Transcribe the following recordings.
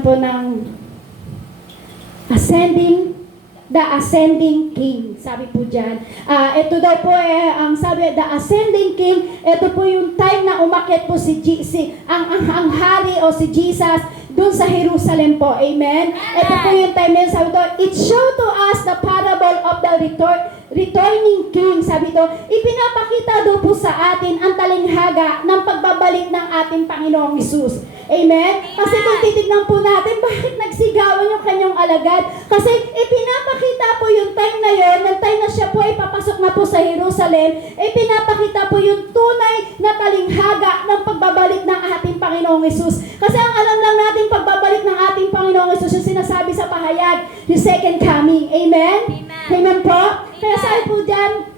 po ng the ascending king. Sabi po dyan. Ito daw po ang sabi, the ascending king, ito po yung time na umakyat po ang hari o si Jesus doon sa Jerusalem po. Amen? Ito po yung time na yun. Sabi to, it showed to us the parable of the returning king. Sabi to, ipinapakita daw po sa atin ang talinghaga ng pagbabalik ng ating Panginoong Hesus. Amen? Kasi kung titignan po natin, bakit nagsigawan yung kanyang alagad? Kasi ipinapakita po yung time na yon, ng time na siya po ay papasok na po sa Jerusalem, ipinapakita po yung tunay na talinghaga ng pagbabalik ng ating Panginoong Hesus. Kasi ang alam lang natin, pagbabalik ng ating Panginoong Hesus, yung sinasabi sa pahayag, yung second coming. Amen? Amen po? Kaya sabi po dyan,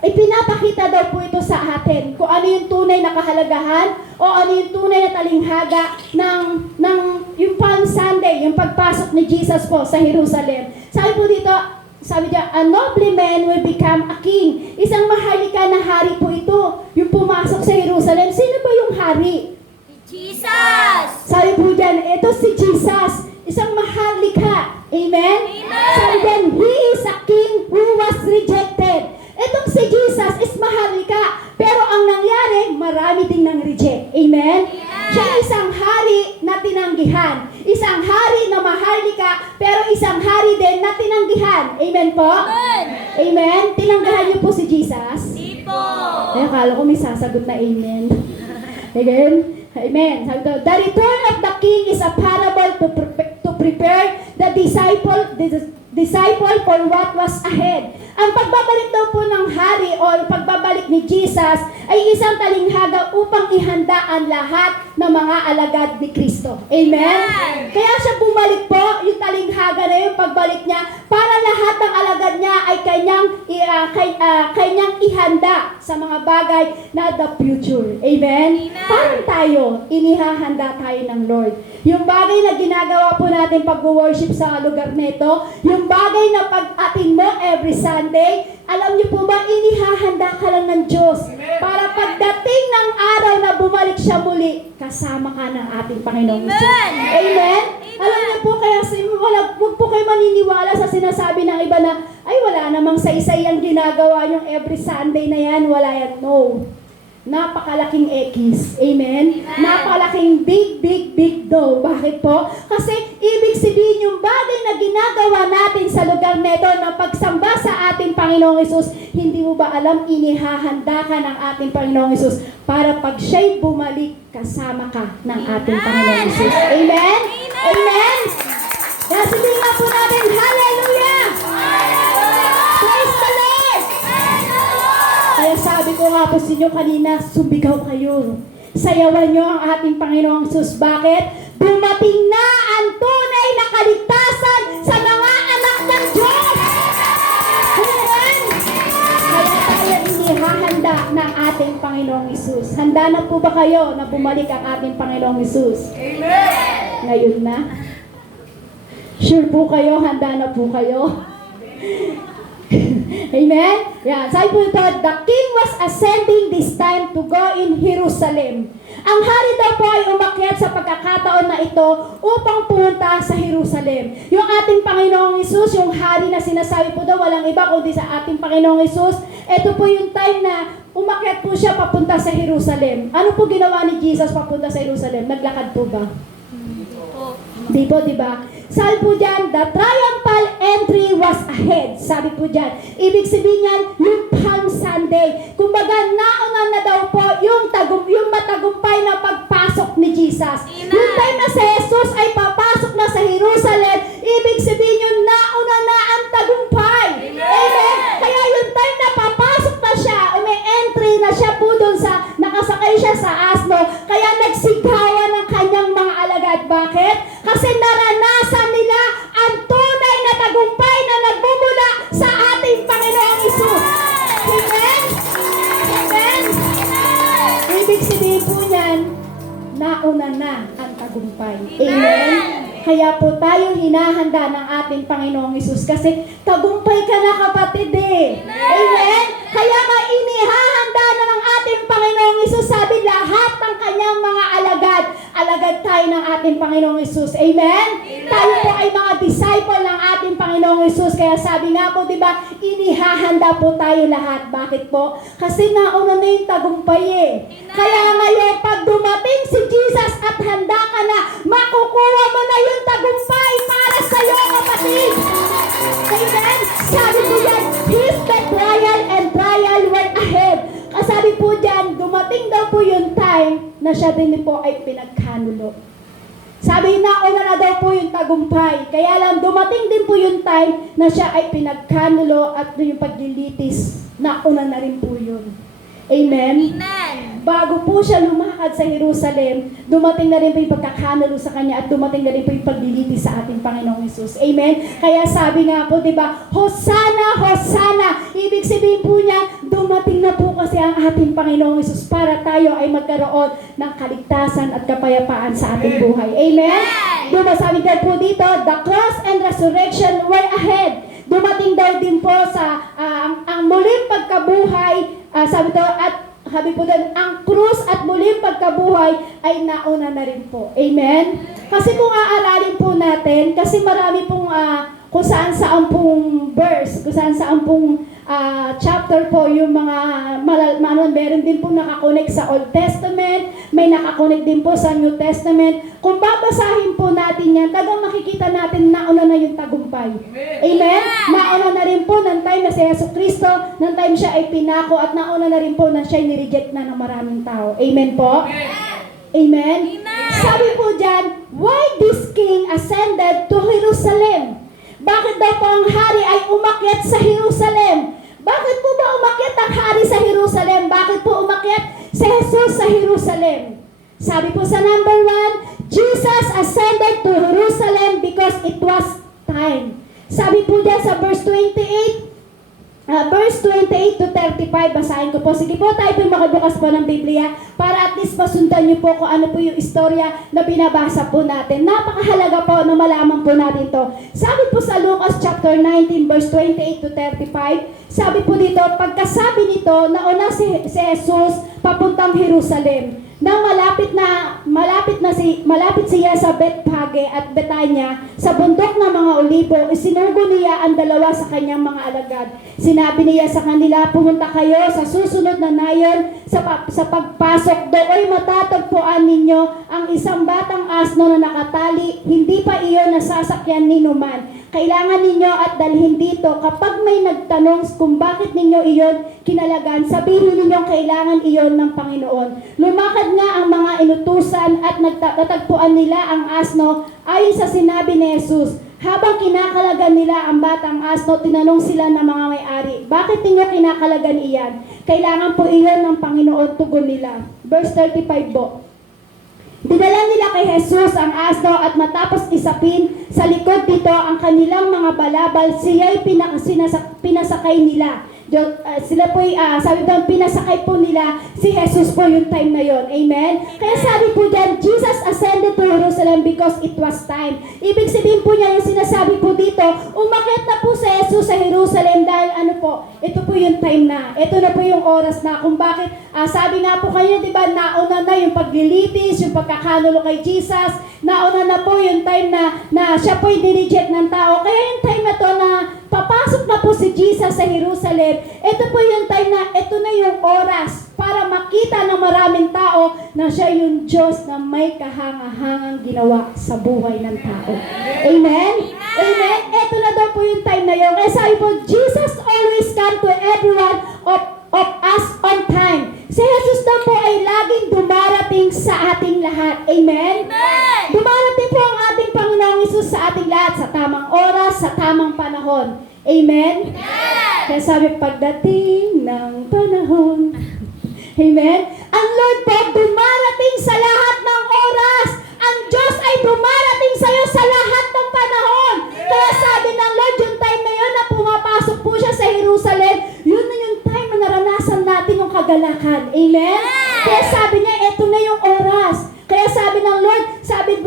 ipinapakita daw po ito sa atin kung ano yung tunay na kahalagahan o ano yung tunay na talinghaga ng yung Palm Sunday, yung pagpasok ni Jesus po sa Jerusalem. Sabi po dito, sabi niya, a noble man will become a king. Isang mahalika na hari po ito, yung pumasok sa Jerusalem. Sino ba yung hari? Jesus! Sabi po dyan, ito si Jesus, isang mahalika. Amen? Amen! Sabi dyan, he is a king who was rejected. Itong si Jesus is mahalika, pero ang nangyari, marami ding nang-reject. Amen? Siya isang hari na tinanggihan. Isang hari na mahalika, pero isang hari din na tinanggihan. Amen po? Amen! Amen? Tinanggihan niyo po si Jesus? Di po! Ay, akala ko may sasagot na amen. Again? Amen. Sabi ko, the return of the king is a parable to prepare the disciple for what was ahead. Ang pagbabalik daw po ng hari o ang pagbabalik ni Jesus ay isang talinghaga upang ihanda ang lahat ng mga alagad ni Kristo. Amen? Kaya siya bumalik po, yung talinghaga na yung pagbalik niya, para lahat ng alagad niya ay kanyang ihanda sa mga bagay na the future. Amen? Parang tayo, inihahanda tayo ng Lord. Yung bagay na ginagawa po natin pag-worship sa lugar nito, yung bagay na pag-atin mo every Sunday, alam niyo po ba, inihahanda ka lang ng Diyos para pagdating ng araw na bumalik siya muli, kasama ka ng ating Panginoong Hesus. Amen! Amen? Alam niyo po, kaya huwag po kayo maniniwala sa sinasabi ng iba na, ay wala namang sa-isay ang ginagawa yung every Sunday na yan, wala yan. No. Napakalaking X. Amen? Napakalaking big do. Bakit po? Kasi ibig sabihin yung bagay na ginagawa natin sa lugar neto na pagsamba sa ating Panginoong Hesus, hindi mo ba alam, inihahanda ka ng ating Panginoong Hesus para pag siya'y bumalik, kasama ka ng ating Panginoong Hesus. Amen? Amen? Kaya sabihin nga po natin, Hallelujah! Praise the Lord! Kaya sabi ko nga po sa inyo kanina, sumigaw kayo. Sayawan nyo ang ating Panginoong Hesus. Bakit? Dumating na ang tunay na kaligtasan sa mga anak ng Diyos. Amen? Kaya tayo inihahanda ng ating Panginoong Hesus. Handa na po ba kayo na bumalik ang ating Panginoong Hesus? Amen! Ngayon na? Sure po kayo? Handa na po kayo? Amen? Yeah. Sabi po ito, the king was ascending this time to go in Jerusalem. Ang hari daw po ay umakyat sa pagkakataon na ito upang pumunta sa Jerusalem. Yung ating Panginoong Hesus, yung hari na sinasabi po daw, walang iba kundi sa ating Panginoong Hesus. Ito po yung time na umakyat po siya papunta sa Jerusalem. Ano po ginawa ni Jesus papunta sa Jerusalem? Naglakad po ba? Di po, di ba? Sabi po dyan, the triumphal entry was ahead. Sabi po dyan, ibig sabihin yan, yung Palm Sunday. Kumbaga, nauna na daw po yung matagumpay na pagpasok ni Jesus. Yung time na si Jesus ay papasok na sa Jerusalem, ibig sabihin yun, nauna na ang tagumpay. Amen? Kaya yung time na papasok na siya, may entry na siya po doon sa, nakasakay siya sa asno, kaya nagsigawan ng kanyang mga alagad. Bakit? Kasi naranasan nila ang tunay na tagumpay na nagbumula sa ating Panginoong Hesus. Amen? Amen? Ibig sabihin po niyan, nauna na ang tagumpay. Amen? Kaya po tayo hinahanda ng ating Panginoong Hesus kasi tagumpay ka na, kapatid eh. Amen? Kaya nga inihahanda na ng ating Panginoong Hesus, sabi lahat ng kanyang mga alagad alagad tayo ng ating Panginoong Hesus. Amen? Tayo po ay mga disciple ng ating Panginoong Hesus. Kaya sabi nga po, di ba, inihahanda po tayo lahat. Bakit po? Kasi nauna na yung tagumpay eh. Kaya ngayon, pag dumating si Jesus at handa ka na, makukuha mo na yung tagumpay para sa iyo, kapatid. Amen? Sabi po yan, His the trial and trial were ahead. Kasabi po dyan, dumating daw po yung time na siya din po ay pinagkanulo. Sabi na, una na daw po yung tagumpay. Kaya lang, dumating din po yung time na siya ay pinagkanulo at yung paglilitis, nauna na rin po yun. Amen? Amen. Bago po siya lumakad sa Jerusalem, dumating na rin po yung pagkakanulo sa kanya at dumating na rin po yung paglilitis sa ating Panginoong Hesus. Amen? Kaya sabi nga po, di ba, Hosanna, Hosanna. Ibig sabihin po niya, dumating na po kasi ang ating Panginoong Hesus para tayo ay magkaroon ng kaligtasan at kapayapaan sa ating buhay. Amen? Diba sabi nga po dito, the cross and resurrection were ahead. Dumating daw din po sa ang muling pagkabuhay, sabi po doon, ang krus at muling pagkabuhay ay nauna na rin po. Amen? Kasi kung aaralin po natin, kasi marami pong kung saan pong verse, kung saan pong chapter po yung mga meron din po nakakonect sa Old Testament, may nakakonect din po sa New Testament. Kung babasahin po natin yan, tagang makikita natin nauna na yung tagumpay. Amen? Nauna na rin po ng time na si Yesu Cristo, ng time siya ay pinako, at nauna na rin po na siya nireject na ng maraming tao. Amen po? Amen? Sabi po dyan, why this king ascended to Jerusalem? Bakit daw po ang hari ay umakyat sa Jerusalem? Bakit po ba umakyat ang hari sa Jerusalem? Bakit po umakyat si Jesus sa Jerusalem? Sabi po sa number 1, Jesus ascended to Jerusalem because it was time. Sabi po dyan sa verse 28 to 35, basahin ko po. Sige po, tayo po makabukas po ng Biblia para at least masundan niyo po kung ano po yung istorya na binabasa po natin. Napakahalaga po na malaman po natin to. Sabi po sa Lucas chapter 19 verse 28 to 35, sabi po dito, pagkasabi nito, nauna si Jesus papuntang Jerusalem. Nang malapit siya sa Bethphage at Betania, sa bundok ng mga olibo, isinugo niya ang dalawa sa kanyang mga alagad. Sinabi niya sa kanila, pumunta kayo sa susunod na nayon, sa pagpasok doon matatagpuan ninyo ang isang batang asno na nakatali, hindi pa iyon nasasakyan ni numan. Kailangan ninyo at dalhin dito. Kapag may nagtanong kung bakit ninyo iyon kinalagan, sabihin ninyo kailangan iyon ng Panginoon. Lumakad nga ang mga inutusan at natagpuan nila ang asno ayon sa sinabi ni Jesus. Habang kinakalagan nila ang batang asno, tinanong sila ng mga may-ari, bakit ninyo kinakalagan iyan? Kailangan po iyon ng Panginoon, tugon nila. Verse 35 po. Dinala nila kay Jesus ang asno at matapos isapin sa likod dito ang kanilang mga balabal, siya'y pinasakay nila. Sila po, sabi doon, pinasakay po nila si Jesus po yung time na yon. Amen? Kaya sabi po dyan, Jesus ascended to Jerusalem because it was time. Ibig sabihin po niya, yung sinasabi po dito, umakyat na po si Jesus sa Jerusalem dahil ano po, ito po yung time na. Ito na po yung oras na kung bakit, sabi nga po kayo, di ba, nauna na yung paglilitis, yung pagkakanulo kay Jesus, nauna na po yung time na siya po yung dineject ng tao. Kaya yung time na to na papasok na po si Jesus sa Jerusalem, ito po yung time na ito na yung oras para makita ng maraming tao na siya yung Diyos na may kahangahangang ginawa sa buhay ng tao. Amen? Amen? Ito na daw po yung time na yun. Kaya sabi po, Jesus always come to everyone of us on time. Si Jesus daw po ay laging dumarating sa ating lahat. Amen? Amen. Dumarating po ang ating Panginoong Hesus sa ating lahat sa tamang oras, sa tamang panahon. Amen? Amen. Kaya sabi, pagdating ng panahon, amen? Ang Lord po dumarating sa lahat ng oras. Ang Diyos ay dumarating sa iyo sa lahat ng panahon. Kaya sabi ng Lord, yung time na yun na pumapasok po siya sa Jerusalem, yun na yung time na naranasan natin yung kagalakan. Amen? Kaya sabi niya, eto na yung oras. Kaya sabi ng Lord, sabi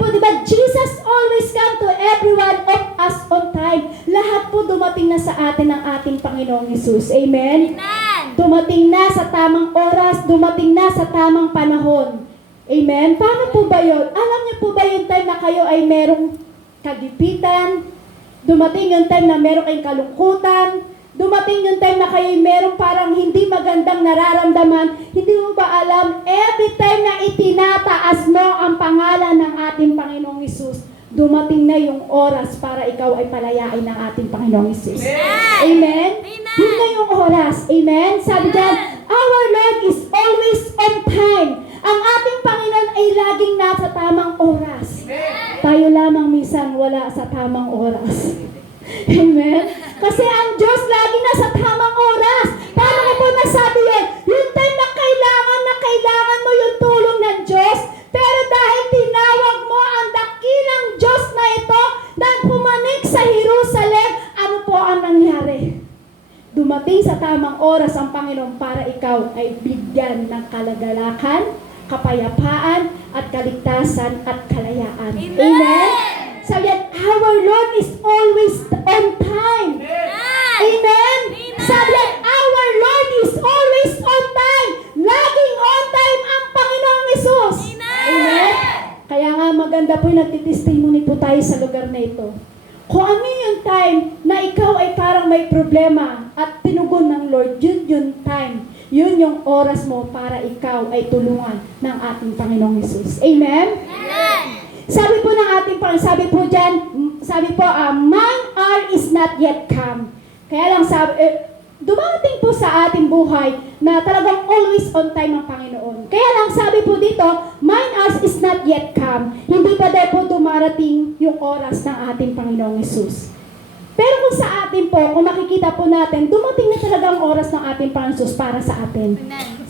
po, di ba, Jesus always come to everyone of us on time. Lahat po dumating na sa atin ng ating Panginoong Hesus. Amen? Amen. Dumating na sa tamang oras, dumating na sa tamang panahon. Amen? Paano po ba yun? Alam niyo po ba yung time na kayo ay merong kagipitan? Dumating yung time na meron kayong kalungkutan? Dumating yung time na kayo ay merong parang hindi magandang nararamdaman? Hindi mo ba alam, every time na itinataas mo ang pangalan ng ating Panginoong Hesus, dumating na yung oras para ikaw ay palayain ng ating Panginoong Hesus. Amen? Amen. Yun na yung oras. Amen? Sabi dyan, our Lord is always on time. Ang ating Panginoon ay laging nasa tamang oras. Tayo lamang minsan wala sa tamang oras. Amen? Kasi ang Diyos lagi nasa tamang oras. Paano ko po nasabi yun? Yung time na kailangan mo yung tulong ng Diyos, pero dahil tinawag mo ang dakilang Diyos na ito na pumanik sa Jerusalem, ano po ang nangyari? Dumating sa tamang oras ang Panginoon para ikaw ay bigyan ng kalagalakan, kapayapaan, at kaligtasan at kalayaan. Amen. Amen? So yan, our Lord is always on time. Amen? Sabi yan, our Lord is always on time. Laging on time ang Panginoong Hesus. Amen? Kaya nga maganda po yung nagtitestimony po tayo sa lugar na ito. Kung ano yung time na ikaw ay parang may problema at tinugon ng Lord, yun yung time. Yun yung oras mo para ikaw ay tulungan ng ating Panginoong Hesus. Amen? Sabi po ng ating Panginoon, sabi po dyan, mine hour is not yet come. Kaya lang dumarating po sa ating buhay na talagang always on time ang Panginoon. Kaya lang sabi po dito, mine hour is not yet come. Hindi pa daw po dumarating yung oras ng ating Panginoong Hesus. Pero kung sa atin po, kung makikita po natin, dumating na talaga ang oras ng ating Panginoon Hesus para sa atin.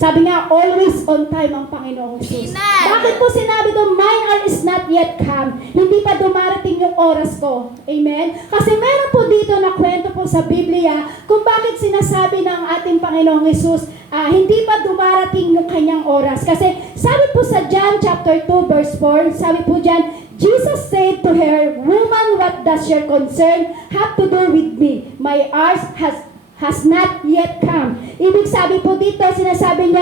Sabi nga, always on time ang Panginoong Hesus. Amen. Bakit po sinabi doon, mine hour is not yet come? Hindi pa dumarating yung oras ko. Amen? Kasi meron po dito na kwento po sa Biblia kung bakit sinasabi ng ating Panginoong Hesus, hindi pa dumarating yung kanyang oras. Kasi sabi po sa John chapter 2 verse 4, sabi po dyan, Jesus said to her, "Woman, what does your concern have to do with me? My hour has not yet come." Ibig sabi po dito, sinasabi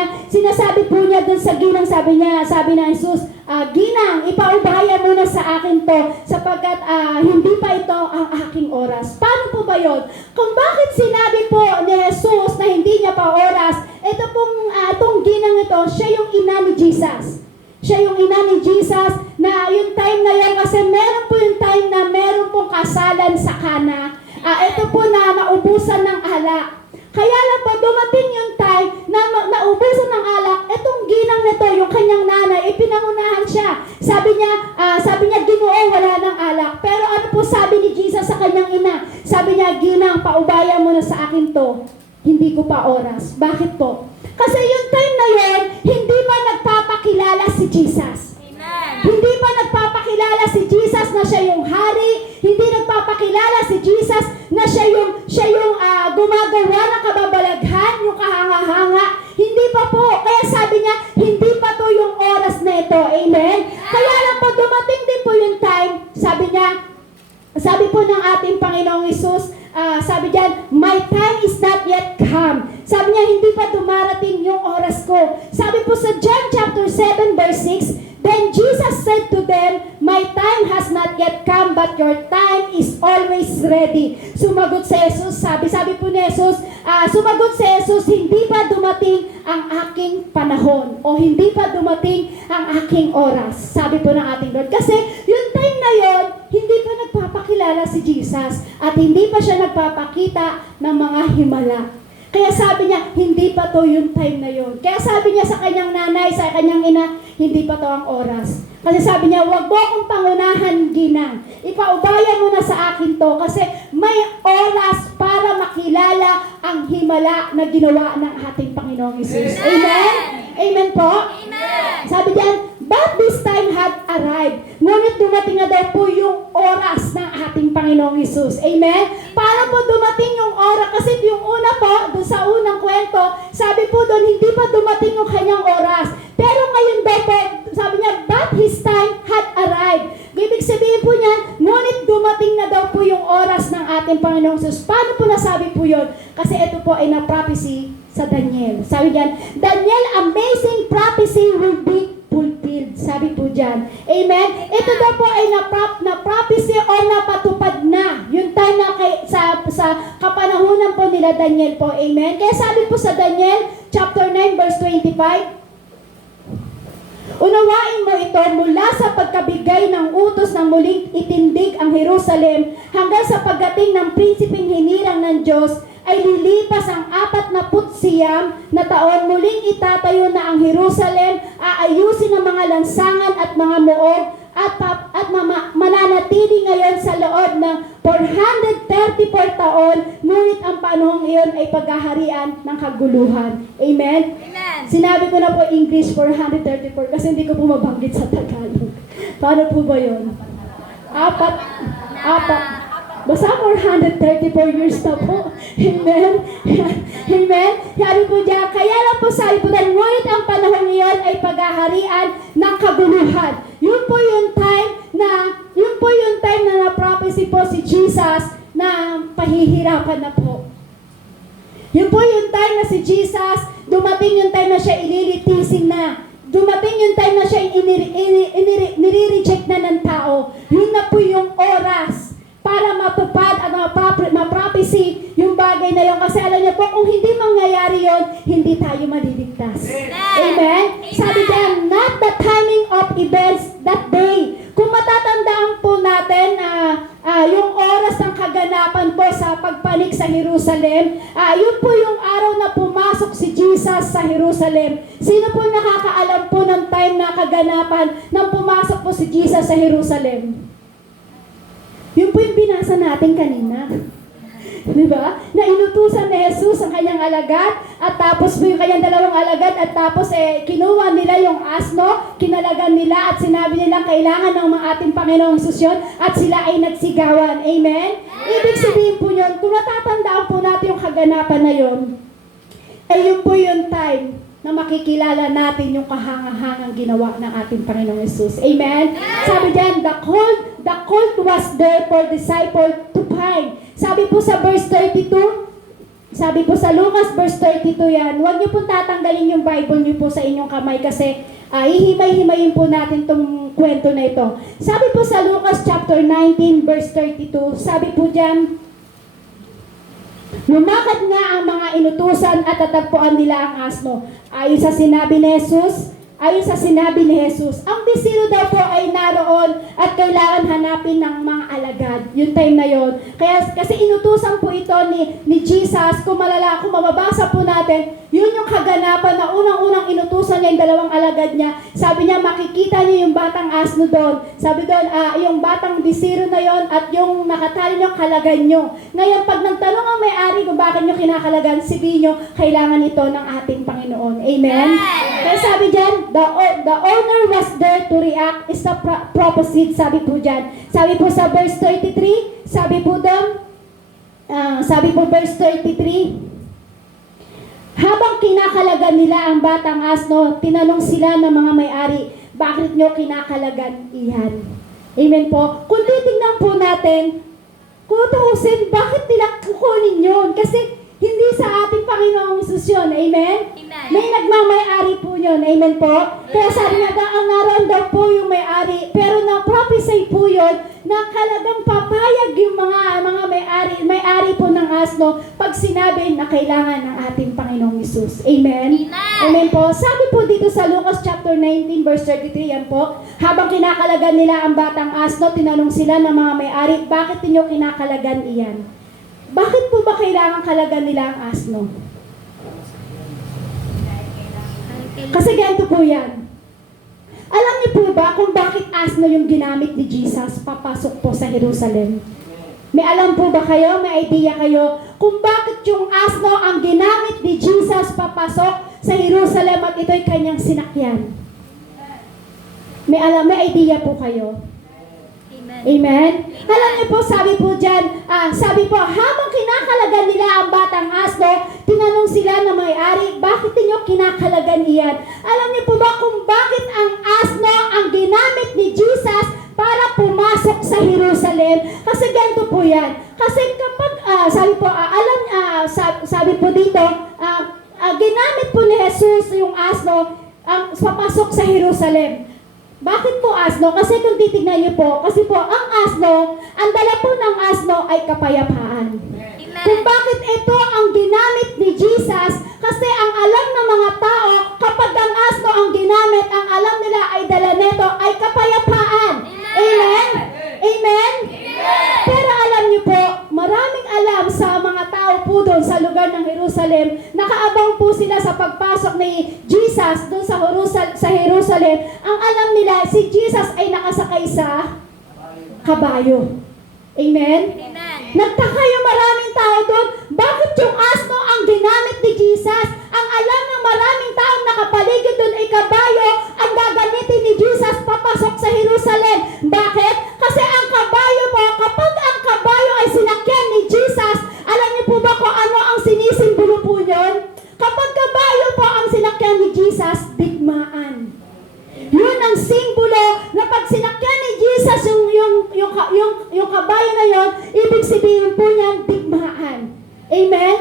po niya dun sa ginang, sabi na Jesus, "Ginang, ipaubaya mo na sa akin to, sapagkat hindi pa ito ang aking oras." Paano po ba yun? Kung bakit sinabi po ni Jesus na hindi niya pa oras, ito pong itong ginang ito, siya yung ina ni Jesus. Siya yung ina ni Jesus na yung time na yun, kasi meron po yung time na meron pong kasalan sa Kana. Ito po na naubusan ng alak. Kaya lang po dumating yung time na naubusan ng alak, itong ginang nito, yung kanyang nanay, ipinangunahan siya. Sabi niya, Ginoo, wala ng alak. Pero ano po sabi ni Jesus sa kanyang ina? Sabi niya, Ginang, paubaya mo na sa akin to. Hindi ko pa oras. Bakit po? Kasi yung time na yun, hindi pa nagpapakilala si Jesus. Hindi pa nagpapakilala si Jesus na siya yung hari. Hindi nagpapakilala si Jesus na siya yung gumagawa ng kababalaghan, yung kahanga-hanga. Hindi pa po. Kaya sabi niya, hindi pa to yung oras na ito. Amen? Kaya lang po, dumating din po yung time, sabi po ng ating Panginoong Hesus, sabi diyan, my time is not yet come. Sabi niya, hindi pa dumarating yung oras ko. Sabi po sa John chapter 7 verse 6, then Jesus said to them, my time has not yet come, but your time is always ready. Sumagot si Jesus, sabi po ni Jesus, sumagot si Jesus, hindi pa dumating ang aking panahon, o hindi pa dumating ang aking oras. Sabi po ng ating Lord. Kasi yung time na yon, hindi pa nagpapakilala si Jesus, at hindi pa siya nagpapakita ng mga himala. Kaya sabi niya, hindi pa to yung time na yon. Kaya sabi niya sa kanyang nanay, sa kanyang ina, hindi pa to ang oras. Kasi sabi niya, wag mo akong pangunahan, ginang. Ipaubaya mo na sa akin to, kasi may oras para makilala ang himala na ginawa ng ating Panginoong Hesus. Amen? Amen po? Amen. Sabi diyan, but this time had arrived. Ngunit dumating na daw po yung oras ng ating Panginoong Hesus. Amen? Paano po dumating yung oras? Kasi yung una po, doon sa unang kwento, sabi po doon, hindi pa dumating yung kanyang oras. Pero ngayon daw po, sabi niya, but his time had arrived. Ibig sabihin po niya, ngunit dumating na daw po yung oras ng ating Panginoong Hesus. Paano po nasabi po yun? Kasi ito po ay na-prophecy sa Daniel. Sabi diyan, Daniel, amazing prophecy will be fulfilled. sabi po dyan. Amen? Ito daw po ay na-prophecy o napatupad na. Yung time na sa kapanahunan po nila Daniel po. Amen? Kaya sabi po sa Daniel chapter 9 verse 25, unawain mo ito mula sa pagkabigay ng utos ng muling itindig ang Jerusalem hanggang sa pagdating ng prinsipeng hinirang ng Diyos ay lilipas ang 49 na taon, muling itatayo na ang Jerusalem, aayusin ang mga lansangan at mga muog at mananatili ngayon sa loob ng 434 taon, ngunit ang panahong iyon ay paghaharian ng kaguluhan. Amen? Amen. Sinabi ko na po English 434 kasi hindi ko po mabanggit sa Tagalog. Paano po ba yun? Apat. Basta 434 years na po. Amen? Amen? Sabi po dyan, kaya lang po sabi po dahil ngunit ang panahon iyon ay paghaharian ng kaguluhan. Yun po yung time na na-prophecy po si Jesus na pahihirapan na po. Yun po yung time na si Jesus, dumating yung time na siya ililitisin na. Dumating yung time na siya nire-reject na ng tao. Yun na po yung oras para matupad at ma-prophecy yung bagay na yun. Kasi alam niyo po, kung hindi mangyayari yun, hindi tayo maliligtas. Amen? Sabi diyan, not the timing of events that day. Kung matatandaan po natin yung oras ng kaganapan po sa pagpanik sa Jerusalem, yun po yung araw na pumasok si Jesus sa Jerusalem. Sino po nakakaalam po ng time na kaganapan nang pumasok po si Jesus sa Jerusalem? Yun po yung binasa natin kanina. Diba? Na inutusan ni Jesus ang kanyang alagad at tapos po yung kanyang dalawang alagad at tapos kinuha nila yung asno, kinalagan nila at sinabi nila kailangan ng mga ating Panginoong Jesus yun at sila ay nagsigawan. Amen? Ibig sabihin po yun, kung natatandaan po natin yung kaganapan na yun, yun po yung time na makikilala natin yung kahangahangang ginawa ng ating Panginoong Jesus. Amen? Sabi diyan, the colt was there for disciple to find. Sabi po sa verse 32, sabi po sa Lucas verse 32 yan, huwag niyo po tatanggalin yung Bible niyo po sa inyong kamay kasi hihimay-himayin po natin tong kwento na ito. Sabi po sa Lucas chapter 19 verse 32, sabi po diyan, lumakad nga ang mga inutusan at tatagpuan nila ang asno. Ayon sa sinabi ni Jesus, ang bisiro daw po ay naroon at kailangan hanapin ng mga alagad. Yung time na yon. Kasi inutusan po ito ni Jesus, kung mababasa po natin, yun yung kaganapan na unang-unang inutusan niya yung dalawang alagad niya. Sabi niya, makikita niyo yung batang asno doon. Sabi doon, yung batang bisiro na yon at yung nakatali niyo, kalagan niyo. Ngayon, pag nagtanong ang may-ari kung bakit niyo kinakalagan, sabihin niyo, kailangan ito ng ating Panginoon. Amen? Kaya sabi diyan, the owner was there to react is the proposite, sabi po dyan. Sabi po sa verse 33, sabi po doon, verse 33, habang kinakalagan nila ang batang asno, tinanong sila ng mga may-ari, bakit nyo kinakalagan iyan? Amen po. Kung titignan po natin, kung tuusin, bakit nila kukunin yun? Kasi hindi sa ating Panginoong Jesus yun. Amen? Amen. May nagmamay-ari po yun. Amen po? Kaya sabi nga, ang naroon daw po yung may-ari, pero na-prophesy po yun na talagang papayag yung mga may-ari po ng asno pag sinabi na kailangan ng ating Panginoong Jesus. Amen? Amen. Amen po. Sabi po dito sa Lucas chapter 19 verse 33, yan po, habang kinakalagan nila ang batang asno, tinanong sila ng mga may-ari, bakit ninyo kinakalagan iyan? Bakit po ba kailangan kalagan nila ang asno? Kasi ganito po yan. Alam niyo po ba kung bakit asno yung ginamit ni Jesus papasok po sa Jerusalem? May alam po ba kayo? May idea kayo kung bakit yung asno ang ginamit ni Jesus papasok sa Jerusalem at ito'y kanyang sinakyan? May idea po kayo? Amen? Alam niyo po, sabi po dyan, habang kinakalagan nila ang batang asno, tinanong sila na may-ari, bakit niyo kinakalagan iyan? Alam niyo po ba kung bakit ang asno ang ginamit ni Jesus para pumasok sa Jerusalem? Kasi ganito po yan. Kasi kapag, sabi po dito, ginamit po ni Jesus yung asno papasok sa Jerusalem. Bakit po asno? Kasi kung titignan niyo po, kasi po ang asno, ang dala po ng asno ay kapayapaan. Kung bakit ito ang ginamit ni Jesus, kasi ang alam ng mga tao, kapag ang asno ang ginamit, ang alam nila ay dala nito ay kapayapaan. Amen? Amen? Pero alam niyo po, maraming alam sa mga tao po doon sa lugar ng Jerusalem, nakaabang po sila sa pagpasok ni Jesus doon sa Jerusalem. Ang alam nila, si Jesus ay nakasakay sa kabayo. Amen? Nagtaka yung maraming tao doon, bakit yung asno ang ginamit ni Jesus? Ang alam ng maraming tao nakapaligid doon ay kabayo, ang gagamitin ni Jesus papasok sa Jerusalem. Bakit? Kasi ang kabayo po, kapag ang kabayo ay sinakyan ni Jesus, alam niyo po ba kung ano ang sinisimbolo po yun? Kapag kabayo po ang sinakyan ni Jesus, digmaan. Yun ang simbolo na pag sinakyan ni Jesus yung kabayo na yon, ibig sabihin po niyan digmaan. Amen?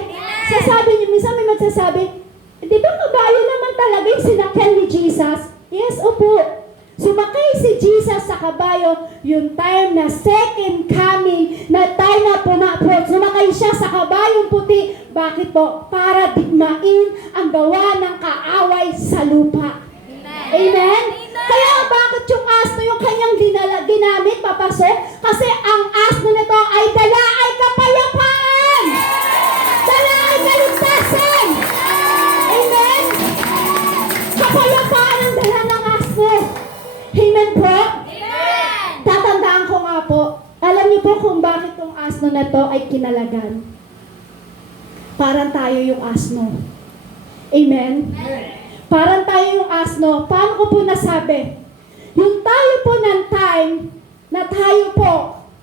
Sasabi niyo, minsan may magsasabi, di ba kabayo naman talaga yung sinakyan ni Jesus? Yes, opo. Sumakay si Jesus sa kabayo, yung time na second coming, na time na pumapot, sumakay siya sa kabayong puti. Bakit po? Para digmain ang gawa ng kaaway sa lupa. Amen? Kaya bakit yung asno yung kanyang ginamit papasok? Kasi ang asno nito ay dala ay kapayapaan! Dala ay kaligtasan! Amen? Kapayapaan ang dala ng asno. Amen po? Tatandaan ko nga po, alam niyo po kung bakit yung asno na to ay kinalagan. Parang tayo yung asno. Amen? Parang tayo yung asno. Paano ko po nasabi? Yung tayo po ng time na tayo po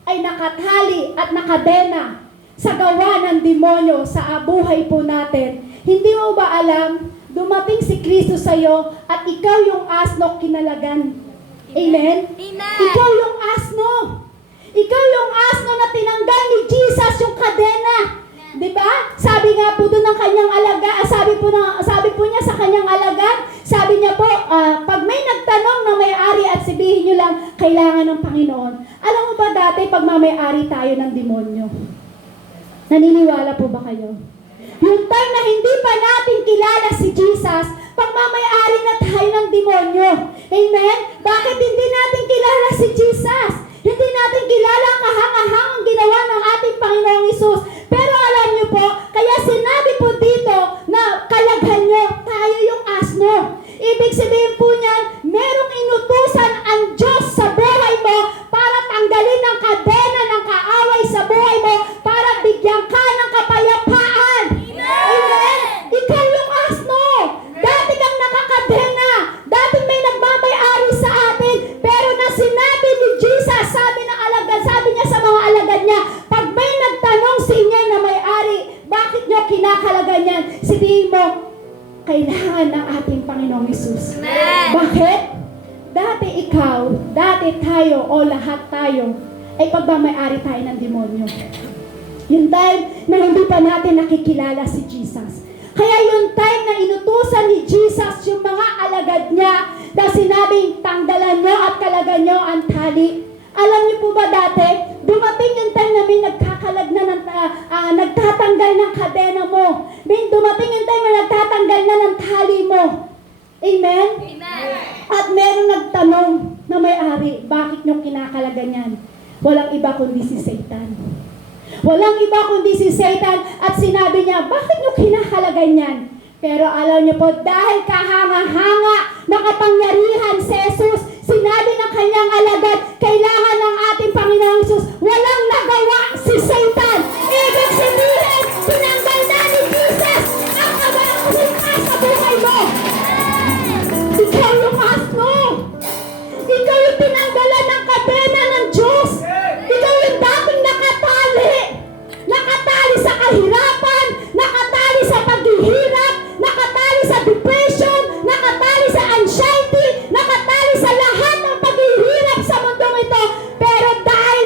ay nakatali at nakadena sa gawa ng demonyo sa buhay po natin. Hindi mo ba alam, dumating si Kristo sa iyo at ikaw yung asno kinalagan. Amen? Ikaw yung asno. Ikaw yung asno na tinanggal ni Jesus yung kadena. Diba? Sabi nga po doon ng kanyang alaga, sabi po niya sa kanyang alagad, sabi niya po, pag may nagtanong na may-ari at sabihin niyo lang, kailangan ng Panginoon. Alam mo ba dati, pag mamay-ari tayo ng demonyo? Naniniwala po ba kayo? Yung time na hindi pa natin kilala si Jesus, pag mamay-ari na tayo ng demonyo. Amen? Bakit hindi natin kilala si Jesus? Hindi natin kilala ang kahang-ahangang ginawa ng ating Panginoong Hesus. Pero alam niyo po, kaya sinabi po dito na kalaghan niyo, tayo yung asno. Ibig sabihin po niyan, merong inutusan ang Diyos sa buhay mo para tanggalin ang kadena ng kaaway sa buhay mo, para bigyan ka ng kapayapaan. Amen? Ikaw yung asno. Dati kang nakakadena. Dati may nagmamay-ari sa atin. Pero na sinabi ni Jesus, sabi niya sa mga alagad niya, pag may nagtanong sa inyo na may-ari, bakit niyo kinakalagan yan? Sabihin mo, kailangan ng ating Panginoong Hesus. Bakit? Dati ikaw, dati tayo, o lahat tayo, ay pagmamay-ari tayo ng demonyo. Yung time na hindi pa natin nakikilala si Jesus. Kaya yung time na inutusan ni Jesus yung mga alagad niya na sinabing, tanggalan niyo at kalagan niyo ang tali. Alam niyo po ba dati, dumating yung time na may nagkakalag na nagtatanggal ng kadena mo. May dumating yung time na nagtatanggal na ng tali mo. Amen? At meron nagtanong na may-ari, bakit niyo kinakalagan yan? Walang iba kundi si Satan. Walang iba kundi si Satan at sinabi niya, bakit niyo kinakalagan yan? Pero alam niyo po, dahil kahanga-hanga, nakapangyarihan si Jesus, sinabi ng kanyang alagad, kailangan ng ating Panginoong Hesus, walang nagawa si Satan. Ibig sabihin, tinanggal na ni Jesus ang kawalang sa buhay mo. Ikaw yung asno. Ikaw yung tinanggalan ng kadena ng Diyos. Ikaw yung dating nakatali. Nakatali sa kahirapan, nakatali sa paghihirap, nakatali sa depression, nakatali sa anxiety, nakatali sa lahat ng paghihirap sa mundong ito. Pero dahil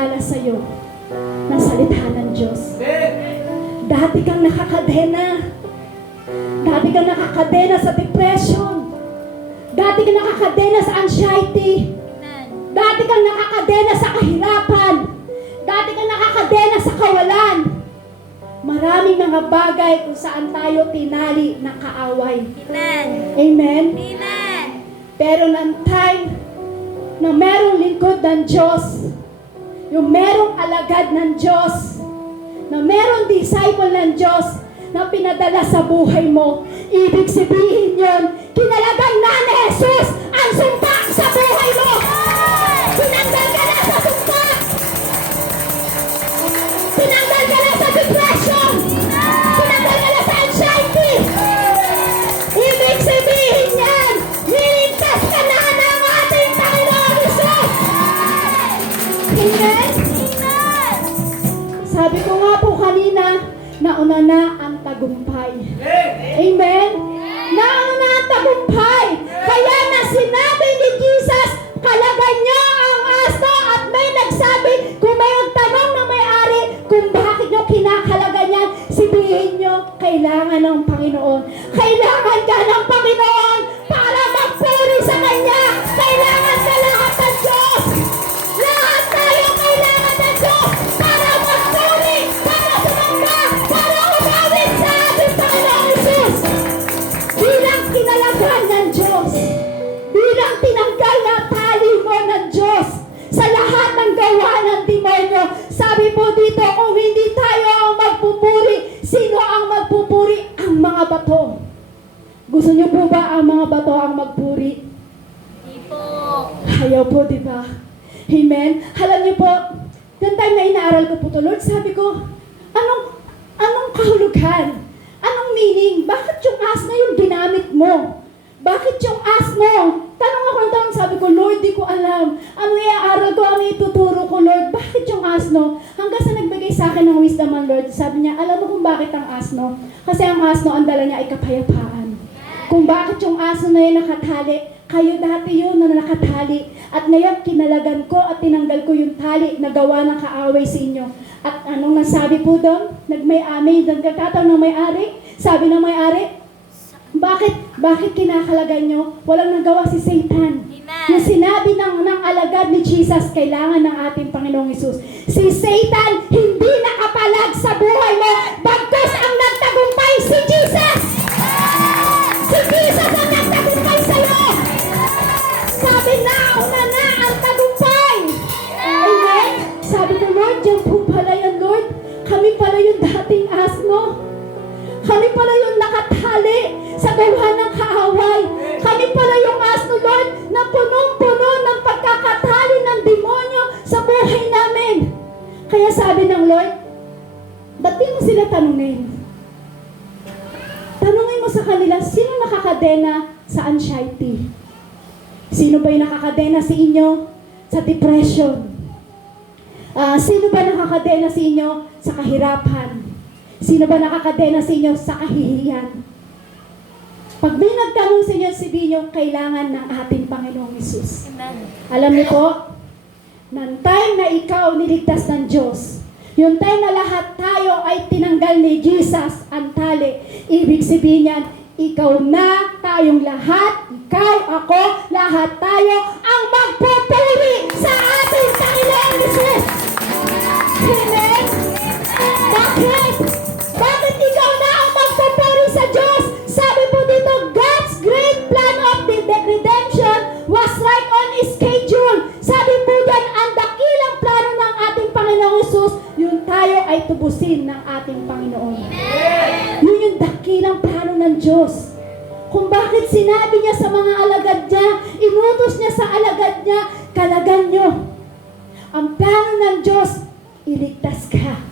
magpaalala sa iyo ng salita ng Diyos. Dati kang nakakadena. Dati kang nakakadena sa depression. Dati kang nakakadena sa anxiety. Dati kang nakakadena sa kahirapan. Dati kang nakakadena sa kawalan. Maraming mga bagay kung saan tayo tinali ng kaaway. Amen. Amen? Amen. Pero ng time na merong lingkod ng Diyos, yung merong alagad ng Diyos, na merong disciple ng Diyos na pinadala sa buhay mo, ibig sabihin yun, kinalagan na ni Jesus ang sumpa sa buhay mo. Tinanggal ka na sa sumpa. Tinanggal ka na sa depression. Tinanggal ka na sa anxiety. Ibig sabihin yan, niligtas ka na ng ating Panginoon Jesus. Amen? Sabi ko nga po kanina, nauna na ang tagumpay. Amen? Nauna na ang tagumpay. Kaya na sinabi ni Jesus, kalagan niyo ang aso, at may nagsabi, kung may tanong na may-ari, kung bakit niyo kinakalagan yan, sabihin niyo, kailangan ng Panginoon. Kailangan ka ng Panginoon para magpuri sa Kanya. Kailangan ka lahat ng Diyos. Lahat tayo kailangan ng Diyos para magpuri, para sumamba, para umawit sa ating Panginoon Jesus. Bilang kinalagan ng Diyos, bilang tinanggal na tali mo ng Diyos sa lahat ng gawa ng demonyo. Sabi po dito, kung hindi tayo ang magpupuri, sino ang magpupuri? Ang mga bato. Gusto niyo po ba ang mga bato ang magpuri? Di po. Ayaw po, di ba? Amen? Alam niyo po, yung time na inaaral ko po to, Lord, sabi ko, anong kahulugan? Anong meaning? Bakit yung asno yung ginamit mo? Bakit yung asno? Tanong ako ng tanong, sabi ko, Lord, di ko alam. Ano iaaral ko, ano ituturo ko, Lord? Bakit yung asno? Hanggang sa nagbigay sa akin ng wisdom ang Lord, sabi niya, alam mo kung bakit ang asno? Kasi ang asno, ang dala niya ay kapayapaan. Kung bakit yung aso na yun nakatali, kayo dati yun na nakatali. At ngayon, kinalagan ko at tinanggal ko yung tali na gawa ng kaaway sa inyo. At anong nasabi po doon? Nagkakataon ng may-ari. Sabi ng may-ari, bakit kinakalagan nyo? Walang nagawa si Satan. Amen. Yung sinabi ng alagad ni Jesus, kailangan ng ating Panginoong Hesus. Si Satan hindi nakapalag sa buhay mo, bagkus ang nagtagumpay si Jesus. Si Jesus ang nagtagumpay sa'yo. Sabi na, una na ang tagumpay. Amen? Sabi ko, Lord, yan po pala yan, Lord. Kami pala yung dating asno. Kami pala yung nakatali sa gawa ng kaaway. Kami pala yung asno, Lord, na punong-puno ng pagkakatali ng demonyo sa buhay namin. Kaya sabi ng Lord, ba't di mo sila tanungin? Tanungin mo sa kanila, sino nakakadena sa anxiety? Sino ba yung nakakadena sa inyo sa depression? Sino ba nakakadena sa inyo sa kahirapan? Sino ba nakakadena sa inyo sa kahihiyan? Pag may nagtanong sa inyo, sabihin nyo, kailangan ng ating Panginoong Hesus. Amen. Alam niyo po, ng time na ikaw niligtas ng Diyos, yung time na lahat tayo ay tinanggal ni Jesus ang tali, ibig sabihin yan, ikaw na, tayong lahat, ikaw, ako, lahat tayo, ang magpupuri sa ating Panginoong Hesus. Amen? Bakit? Bakit ikaw na ang magpupuri sa Diyos? Sabi po dito, God's great plan of the redemption was right on schedule. Sabi po dyan, ang dakilang plano ng ating Panginoong Hesus, yung tayo ay tubusin ng ating Panginoon. Yun yung dakilang plano ng Diyos. Kung bakit sinabi niya sa mga alagad niya, inutos niya sa alagad niya, kalagan nyo. Ang plano ng Diyos, iligtas ka.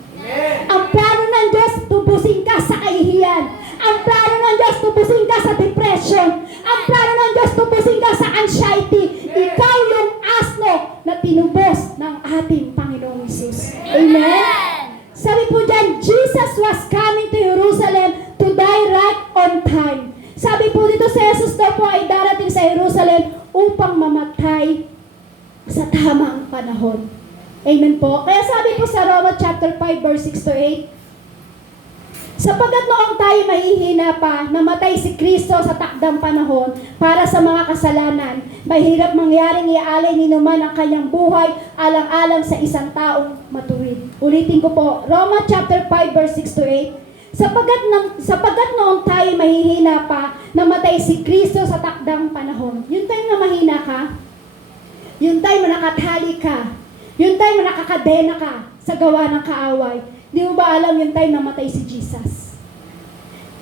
Ang plano ng Diyos, tubusin ka sa kahihiyan. Ang plano ng Diyos, tubusin ka sa depression. Ang plano ng Diyos, tubusin ka sa anxiety. Ikaw yung asno na tinubos ng ating Panginoong Hesus. Amen? Sabi po dyan, Jesus was coming to Jerusalem to die right on time. Sabi po dito si Jesus daw po ay darating sa Jerusalem upang mamatay sa tamang panahon. Amen po. Kaya sabi po sa Roma chapter 5 verse 6 to 8, sapagkat noong tayo mahihina pa, namatay si Kristo sa takdang panahon para sa mga kasalanan. Mahirap mangyaring iaalay ni naman ang kanyang buhay alang-alang sa isang taong matuwid. Ulitin ko po, Roma chapter 5 verse 6 to 8. Sapagkat noong tayo mahihina pa, namatay si Kristo sa takdang panahon. Yung time na mahina ka, yung time na nakatali ka, yung time na nakakadena ka sa gawa ng kaaway, di mo ba alam yung time na matay si Jesus?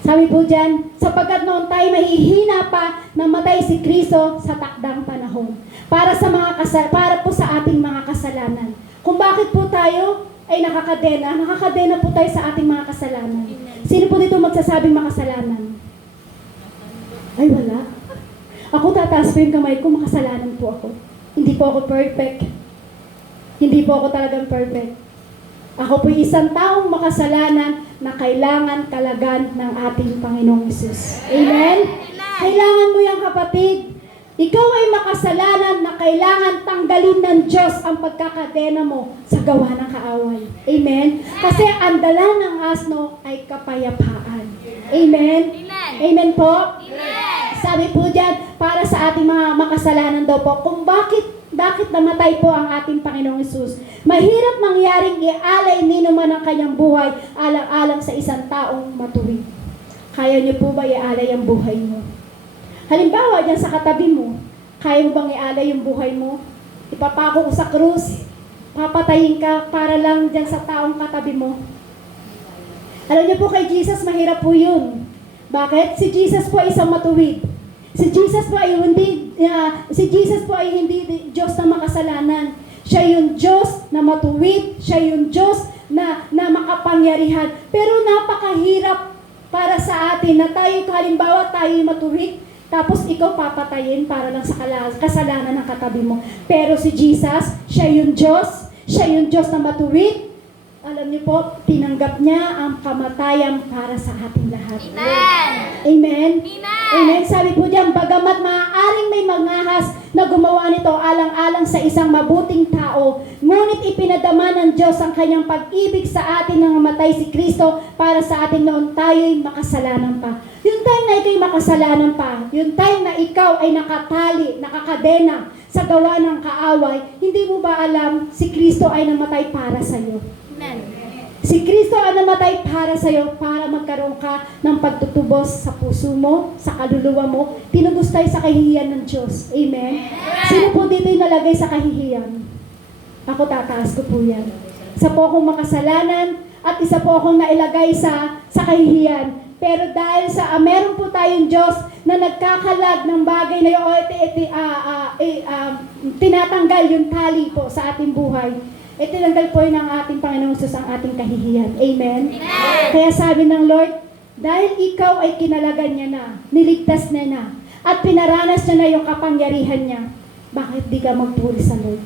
Sabi po dyan, sapagkat noon tayo mahihina pa, namatay si Kristo sa takdang panahon. Para po sa ating mga kasalanan. Kung bakit po tayo ay nakakadena po tayo sa ating mga kasalanan. Sino po dito magsasabing makasalanan? Ay wala. Ako tataas po yung kamay ko, makasalanan po ako. Hindi po ako perfect. Hindi po ako talagang perfect. Ako po isang taong makasalanan na kailangan kalagan ng ating Panginoong Hesus. Amen? Kailangan mo yan, kapatid. Ikaw ay makasalanan na kailangan tanggalin ng Diyos ang pagkakadena mo sa gawa ng kaaway. Amen? Kasi ang dala ng asno ay kapayapaan. Amen? Amen po? Sabi po dyan, para sa ating mga makasalanan daw po, kung bakit namatay po ang ating Panginoong Hesus. Mahirap mangyaring ialay ni naman ang kanyang buhay alang-alang sa isang taong matuwid. Kaya niyo po ba ialay ang buhay mo? Halimbawa, dyan sa katabi mo, kaya mo bang ialay yung buhay mo? Ipapako ko sa krus, papatayin ka para lang dyan sa taong katabi mo. Alam niyo po kay Jesus, mahirap po yun. Bakit? Si Jesus po ay isang matuwid. Si Jesus po ay hindi Diyos na makasalanan. Siya yung Diyos na matuwid, siya yung Diyos na makapangyarihan. Pero napakahirap para sa atin na tayo, halimbawa tayo matuwid, tapos ikaw papatayin para lang sa kasalanan ng katabi mo. Pero si Jesus, siya yung Diyos na matuwid. Alam niyo po, tinanggap niya ang kamatayan para sa ating lahat. Amen. Amen? Amen. Amen. Sabi po diyan, bagamat maaaring may mangahas na gumawa nito alang-alang sa isang mabuting tao, ngunit ipinadama ng Diyos ang kanyang pag-ibig sa atin nang namatay si Kristo para sa atin noon tayo'y makasalanan pa. Yung time na ikaw'y makasalanan pa, yung time na ikaw ay nakatali, nakakadena sa gawa ng kaaway, hindi mo ba alam si Kristo ay namatay para sa iyo? Amen. Si Kristo ang namatay para sa iyo, para magkaroon ka ng pagtutubos sa puso mo, sa kaluluwa mo. Tinubos tayo sa kahihiyan ng Diyos. Amen? Sino po dito yung nalagay sa kahihiyan? Ako tataas ko po yan. Isa po akong makasalanan at isa po akong nailagay sa kahihiyan. Pero dahil sa meron po tayong Diyos na nagkakalag ng bagay na yun, tinatanggal yung tali po sa ating buhay. Tinanggal po ng ating Panginoong Hesus ang ating kahihiyan. Amen? Amen. Kaya sabi ng Lord, dahil ikaw ay kinalagan niya na, niligtas niya na, at pinaranas niya na yung kapangyarihan niya, bakit di ka magpuri sa Lord?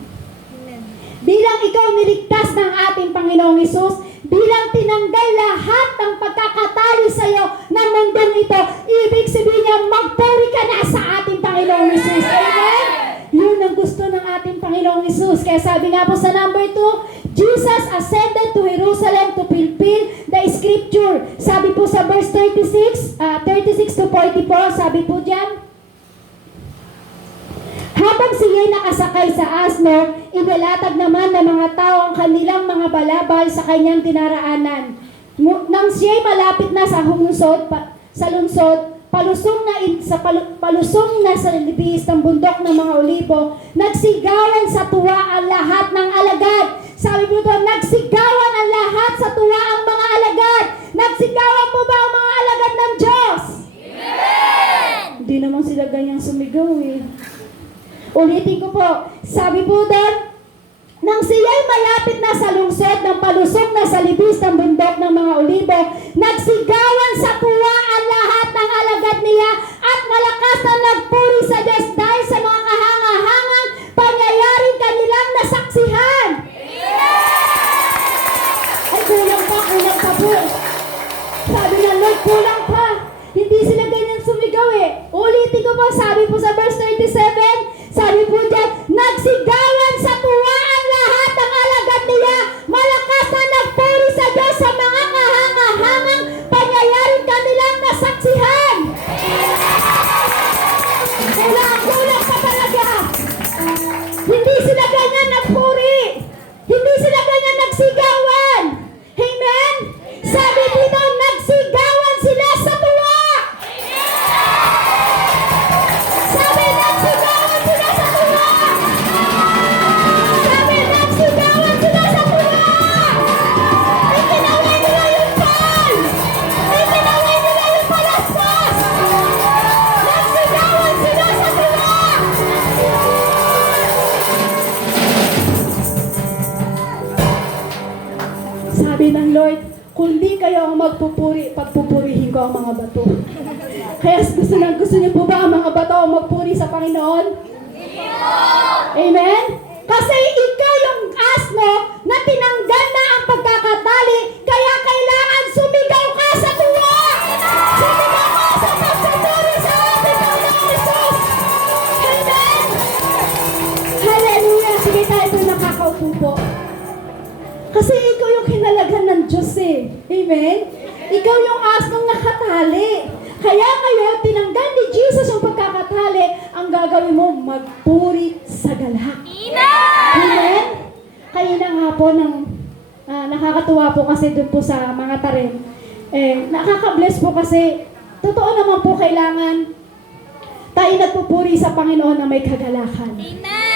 Amen. Bilang ikaw niligtas ng ating Panginoong Hesus, bilang tinanggal lahat ng pagkakatali sa iyo ng mundong ito, ibig sabihin niya, magpuri ka na sa ating Panginoong Hesus. Amen? Yun ang gusto ng ating Panginoong Hesus. Kaya sabi nga po sa number 2, Jesus ascended to Jerusalem to fulfill the scripture. Sabi po sa verse 36 to 44, sabi po dyan, habang siya'y nakasakay sa asno, inilatag naman ng mga tao ang kanilang mga balabal sa kanyang dinaraanan. Nang siya'y malapit na sa lungsod, palusong na sa libis ng bundok ng mga olibo, nagsigawan sa tuwa ang lahat ng alagad. Sabi po doon, nagsigawan ang lahat sa tuwa ang mga alagad. Nagsigawan po ba ang mga alagad ng Diyos? Amen. Hindi naman sila ganyang sumigaw eh. Ulitin ko po, sabi po doon, nang siya'y malapit na sa lungsod ng palusong na sa libis ng bundok ng mga olibo, nagsigawan sa tuwa ang lahat ng alagad niya at malakas na nagpuri sa Diyos dahil sa mga kahangahangang pangyayaring kanilang nasaksihan. Ay, kulang pa po. Sabi ng Lord, kulang pa. Hindi sila ganyan sumigaw eh. Ulitin ko po, sabi po sa verse 37, sabi po dyan, nagsigawan sa tuwa ang lahat ng alagad Sabi ng Lord, kung di kayo ang magpupuri, pagpupurihin ko ang mga bato. Kaya gusto niyo po ba ang mga bato ang magpuri sa Panginoon? Amen? Kasi ikaw yung asno na tinanggal na ang pagkakatali, kaya kailangan sumigaw ka sa tuwa! Sumigaw ka sa pagpupuri sa ating Panginoon Jesus! Amen? Hallelujah! Sige tayo po nakakaupo po. Kasi ikaw yung kinalaghan ng Diyos eh. Amen? Ikaw yung asnong nakatali. Kaya ngayon, tinanggal ni Jesus yung pagkakatali, ang gagawin mo, magpuri sa galak. Amen? Kaya na nga po, nakakatuwa po kasi dun po sa mga tarim. Nakaka-bless po kasi, totoo naman po kailangan tayo nagpupuri sa Panginoon na may kagalakan.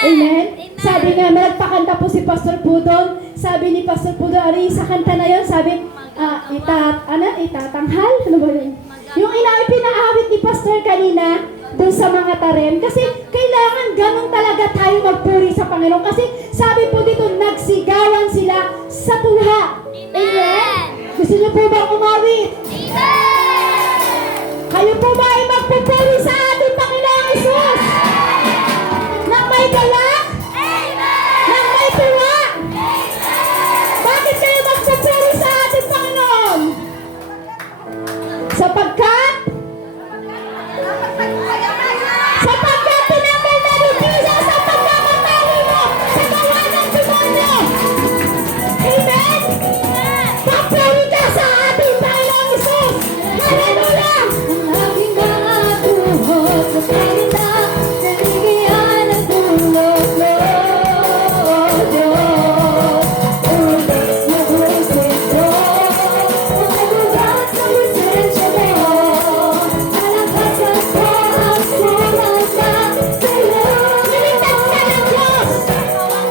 Amen? Sabi nga, nagpakanta po si Pastor Pudon. Sabi ni Pastor Pudon, sa kanta na yun, sabi, itatanghal? Ano ba yun? Yung pinaawit ni Pastor kanina, dun sa mga tarim. Kasi kailangan ganun talaga tayo magpuri sa Panginoon. Kasi sabi po dito, nagsigawan sila sa tuwa. Amen? Gusto niyo po bang umawit? Kayo po ba ay magpupuri sa ating Panginoong Jesus? Nang may galak? Nang may tuwa? Bakit kayo magpupuri sa ating Panginoon? Sapagkat tinanggal na ni Jesus ang pagkakatali mo sa gawa ng demonyo. Amen? Papuri ka sa ating Panginoong Jesus. Hallelujah! Ang aking mga tuhod sa kanila, naligyan ang tulog mo, Diyos. Ulis na buwisit ko, nakagulat sa presensya mo. Malakasan ko ang sumasa sa'yo. Niligtas ka ng Diyos.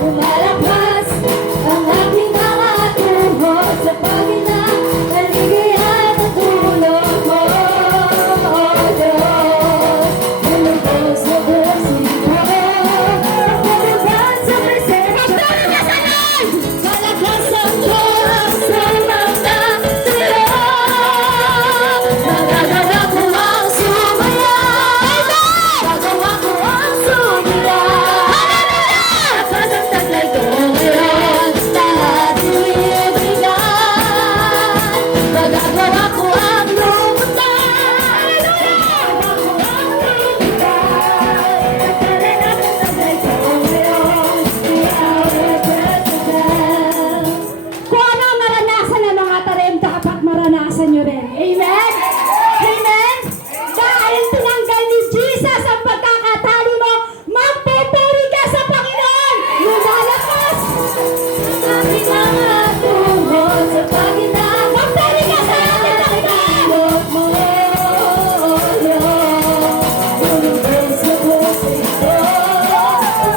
Lumalapas ang aking mga tuhod sa pagina, naligyan ang tulog mo, Diyos. Nalubos na buwisit ko, nakagulat sa presensya mo. Malakasan ko ang sumasa sa'yo. Magagawa ko ang sumaya. Gagawa ko ang sumaya. Lakas ang taglay ko ngayon, lahat ibigay. Magagawa ko ang lumutan. Magagawa ko ang lumutay. Lakas ang taglay ko ngayon, iyawit presensya. Kung ano ang naranasan ng mga tarim, dapat maranasan nyo rin. Amen? Amen? Dahil tinanggal ni Jesus ang pagkakatali mo, magpupuri ka sa Panginoon. Lumalakas. Aking mga tuhod sa pagina, Magpuri ka sa ating Panginoon. tulog mo, Diyos. Tulog sa pusit ko,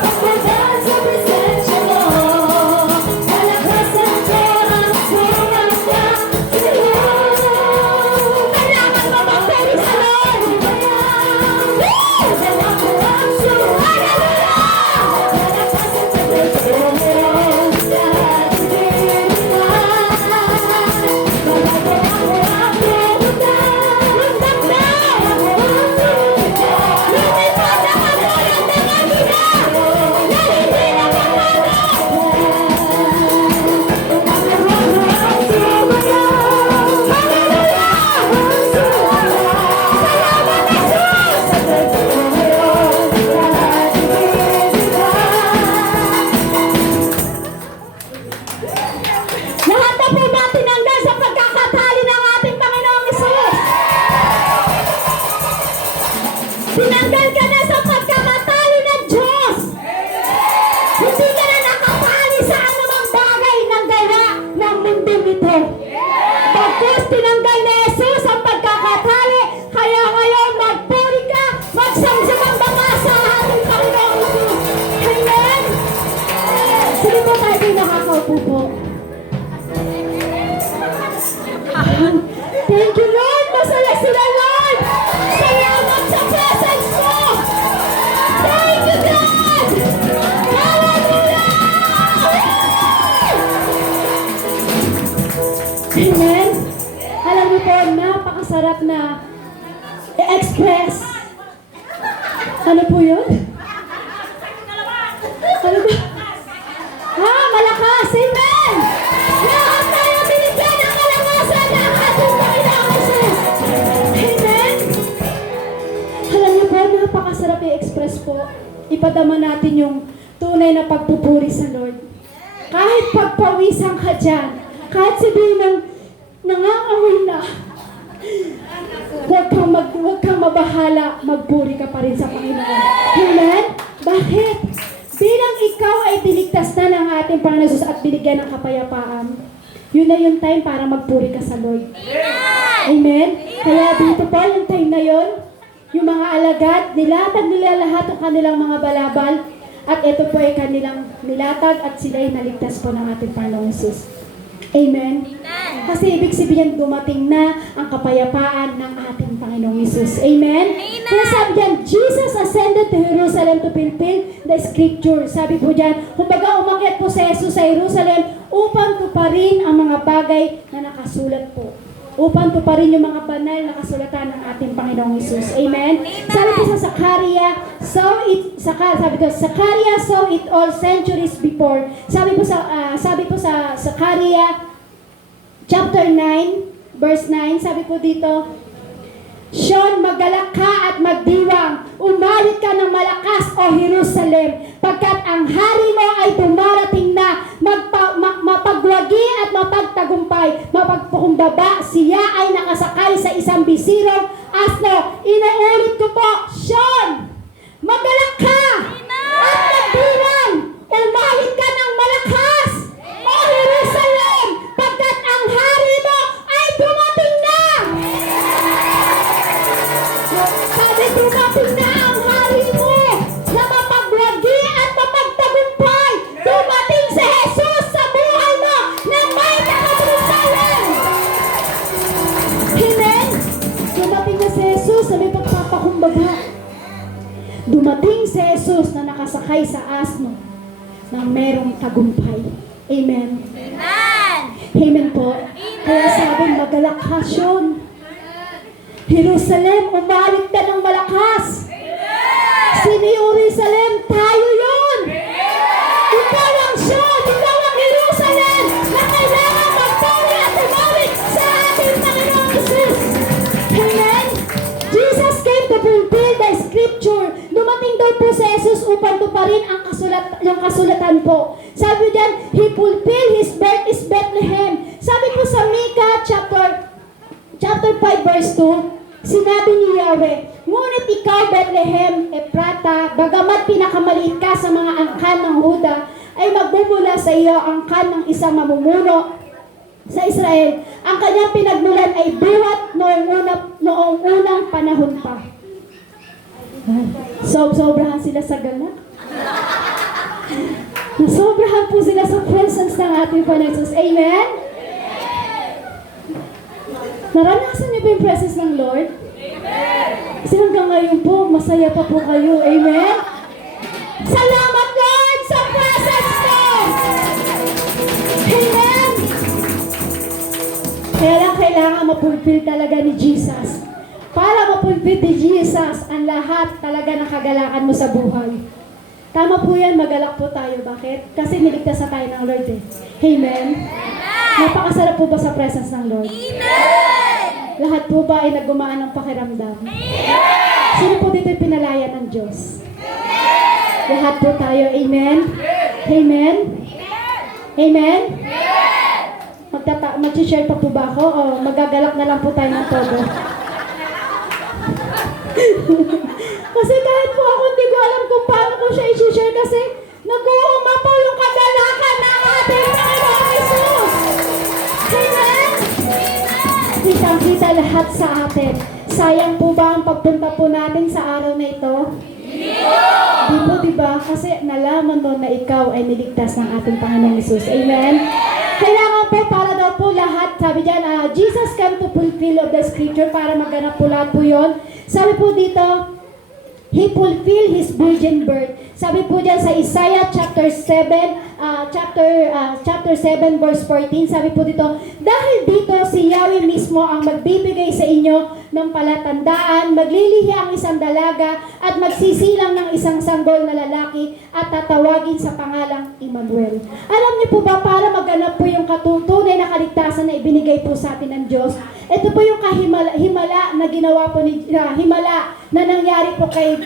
pagpagal sa presensya mo. Malakasan ko ang sumasa sa'yo. Kailangan mo magpuri sa Lord. Magawa ko ang sumaya. Malakasan sa presensya mo. Lahat ibigay. Magagawa ko ang lumutan. Lumdak na. Lumipad na katulad ng kanina. Na hindi na magbago. Lahat na po ba tinanggal sa pagkakatali ng ating Panginoong Jesus? Tinanggal ka na sa pagkakatali ng Diyos. Hindi ka na nakatali sa anumang bagay ng gawa ng mundong ito. Bagkus tinanggal ni Jesus ang pagkakatali, kaya ngayon magpuri ka, magsamsamang baka sa ating Panginoong Jesus. Amen? Sige po tayo din nakakaupo po. Thank you, Lord. Masaya sila, Lord. Salamat sa presence mo. Thank you, God. Hallelujah. Amen? Alam niyo po, napakasarap na i-express. Ano po yun? Ano ba? Malakas! Amen! Lahat tayo binigyan ng kalakasan ng ating Panginoong Jesus! Amen! Alam niyo po, napakasarap i-express po. Ipadama natin yung tunay na pagpupuri sa Lord. Kahit pagpawisan ka dyan, kahit sabihin ng nangangamoy na, huwag kang mabahala, magpuri ka pa rin sa Panginoon. Amen? Bakit? Bilang ikaw ay diligtas na ng ating Panginoon Jesus at binigyan ng kapayapaan, yun na yung time para magpuri ka sa Lord. Amen? Kaya dito po, yung time na yun, yung mga alagad, nilatag nila lahat ng kanilang mga balabal, at ito po ay kanilang nilatag at sila ay naligtas po ng ating Panginoong Jesus. Amen? Kasi ibig sabihin dumating na ang kapayapaan ng ating Panginoong Jesus. Amen? Kaya sabi diyan, Jesus ascended to Jerusalem to fulfill the scripture. Sabi po diyan, kumbaga umakyat po si Jesus sa Jerusalem upang tuparin ang mga bagay na nakasulat po. Upang tuparin yung mga banal na kasulatan ng ating Panginoong Jesus. Amen? Sabi po sa Zachariah, Zachariah saw it all centuries before. Sabi po sa Zachariah chapter 9, verse 9, sabi po dito, Sion, magalak ka at magdiwang, umalit ka ng malakas, O Jerusalem, pagkat ang hari mo ay dumarating na, mapagwagi at mapagtagumpay, mapagpakumbaba, siya ay nakasakay sa isang bisirong asno. Inuulit ko po, Sion, magalak ka at magdiwang, umalit ka ng malakas, O Jerusalem, pagkat ang hari mo ay dumating na. Sabi, dumating na ang hari mo na mapagwagi at mapagtagumpay. Dumating si Jesus sa buhay mo na may nakapagsalan. Amen? Dumating na si Jesus na may pagpapakumbaba. Dumating si Jesus na nakasakay sa asno na merong tagumpay. Amen? Amen po. Kaya sabi, magalak ka, Sion. Jerusalem, umalit ka ng malakas. Sini Jerusalem, tayo yun. Ikaw ang Sion, ikaw ang Jerusalem na kailangan magpuri at umawit sa ating Panginoong Jesus. Amen? Jesus came to fulfill the scripture. Dumating daw po si Jesus upang tuparin ang kasulatan po. Sabi diyan, He fulfilled His birth is Bethlehem. Sabi po sa Micah chapter 5 verse 2, sinabi ni Yahweh, ngunit ikaw, Bethlehem, Ephrata, bagamat pinakamaliit ka sa mga angkan ng Huda, ay magbubula sa iyo ang angkan ng isang mamumuno sa Israel. Ang kanyang pinagmulan ay buhat noong unang panahon pa. Sobrahan sila sa galak. Sobrahan po sila sa presence ng ating Panginoon Jesus. Amen? Naranasan niyo ba yung presence ng Lord? Amen! Kasi hanggang ngayon po, masaya pa po kayo. Amen? Salamat Lord sa presence mo! Amen! Kaya lang kailangan mapulfill talaga ni Jesus. Para mapulfill ni Jesus ang lahat talaga ng kagalakan mo sa buhay. Tama po yan, magalak po tayo. Bakit? Kasi niligtas na tayo ng Lord eh. Amen? Napakasarap po ba sa presence ng Lord? Amen! Lahat po ba ay nagumaan ng pakiramdam? Amen! Sino po dito yung pinalaya ng Diyos? Amen! Lahat po tayo. Amen? Amen? Amen? Mag-share pa po ba ako? O magagalak na lang po tayo ng todo? Kasi kahit po ako, hindi ko alam kung paano ko siya i-share kasi nag-uumapaw yung kagalakan ng ating Panginoong Jesus. Amen? Kitang-kita lahat sa atin. Sayang po ba ang pagpunta po natin sa araw na ito? Di po, diba? Kasi nalaman mo na ikaw ay niligtas ng ating Panginoong Jesus. Amen? Kailangan po para daw po lahat, sabi dyan, Jesus came to fulfill of the scripture para maganap po lahat po yun. Sabi po dito, He fulfilled His virgin birth. Sabi po diyan sa Isaiah chapter 7, chapter 7 verse 14, sabi po dito, dahil dito si Yahweh mismo ang magbibigay sa inyo ng palatandaan, maglilihi ang isang dalaga at magsisilang ng isang sanggol na lalaki at tatawagin sa pangalang Emmanuel. Alam niyo po ba, para maganap po yung katunay na kaligtasan na ibinigay po sa atin ng Diyos, ito po yung himala na ginawa po ni himala na nangyari po kay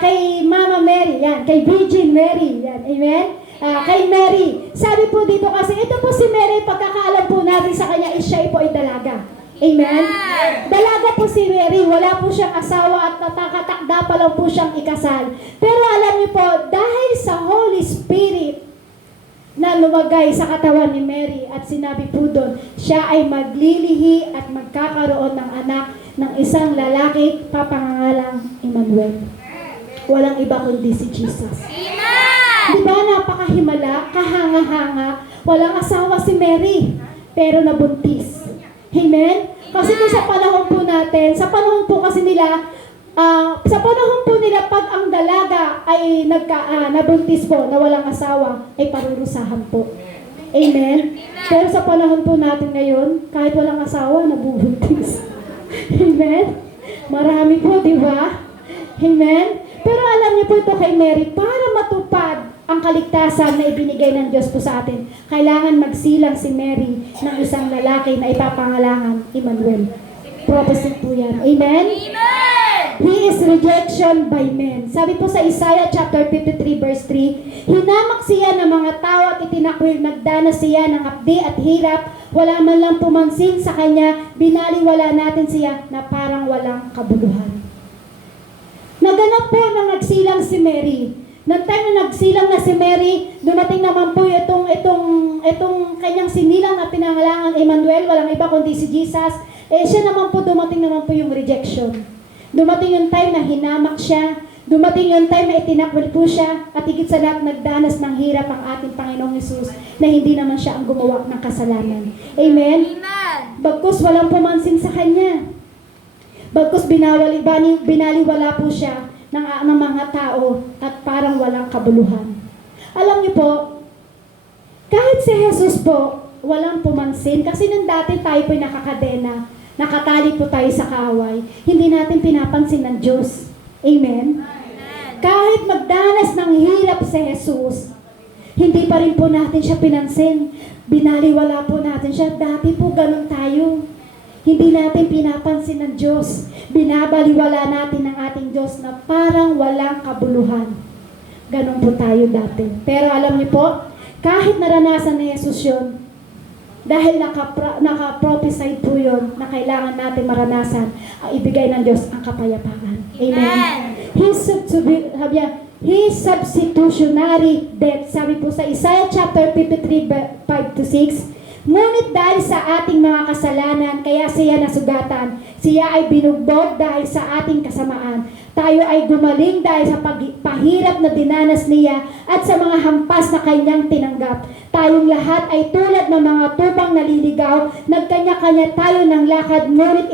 kay Mama Mary, yan, kay Virgin Mary, yan, amen? Kay Mary. Sabi po dito kasi, ito po si Mary, pagkakaalam po natin sa kanya, siya po ay dalaga. Amen? Dalaga po si Mary, wala po siyang asawa at nakatakda pa lang po siyang ikasal. Pero alam niyo po, dahil sa Holy Spirit na lumagay sa katawan ni Mary at sinabi po doon, siya ay maglilihi at magkakaroon ng anak ng isang lalaki, papangangalang Emmanuel. Walang iba kundi si Jesus. Di ba napakahimala, kahanga-hanga, walang asawa si Mary, pero nabuntis. Amen? Kasi kung sa panahon po natin, sa panahon po kasi nila, pag ang dalaga ay nabuntis po, na walang asawa, ay parurusahan po. Amen? Pero sa panahon po natin ngayon, kahit walang asawa, nabubuntis. Amen? Marami po, di ba? Amen? Pero alam niyo po ito kay Mary, para matupad ang kaligtasan na ibinigay ng Diyos po sa atin, kailangan magsilang si Mary ng isang lalaki na ipapangalangan Emmanuel. Prophecy po yan. Amen? He is rejection by men. Sabi po sa Isaiah chapter 53 verse 3, hinamak siya ng mga tao at itinakwil, nagdanas siya ng hapdi at hirap, wala man lang pumansin sa kanya, binaliwala natin siya na parang walang kabuluhan. Naganap po na nagsilang si Mary. Nang time na nagsilang na si Mary, dumating naman po itong kanyang sinilang na pinangalangan Emmanuel, walang iba kundi si Jesus. Siya naman po, dumating naman po yung rejection. Dumating yung time na hinamak siya, dumating yung time na itinakwil po siya, at higit sa lahat nagdanas ng hirap ang ating Panginoong Hesus na hindi naman siya ang gumawa ng kasalanan. Amen? Bagkus walang pumansin sa kanya. Bagkus binaliwala po siya ng mga tao at parang walang kabuluhan. Alam niyo po, kahit si Jesus po, walang pumansin, kasi nung dati tayo po'y nakakadena, nakatali po tayo sa kaaway, hindi natin pinapansin ng Diyos. Amen? Kahit magdanas ng hirap si Jesus, hindi pa rin po natin siya pinansin. Binaliwala po natin siya. Dati po ganun tayo. Hindi natin pinapansin ng Diyos. Binabaliwala natin ng ating Diyos na parang walang kabuluhan. Ganun po tayo dati. Pero alam niyo po, kahit naranasan ni Jesus yun, dahil naka-prophesy po yun na kailangan natin maranasan, ang ibigay ng Diyos ang kapayapaan. Amen? His substitutionary death, sabi po sa Isaiah chapter 53, 5-6, ngunit dahil sa ating mga kasalanan, kaya siya nasugatan. Siya ay binugbog dahil sa ating kasamaan. Tayo ay gumaling dahil sa pahirap na dinanas niya at sa mga hampas na kanyang tinanggap. Tayong lahat ay tulad ng mga tupang naliligaw. Nagkanya-kanya tayo ng lakad, ngunit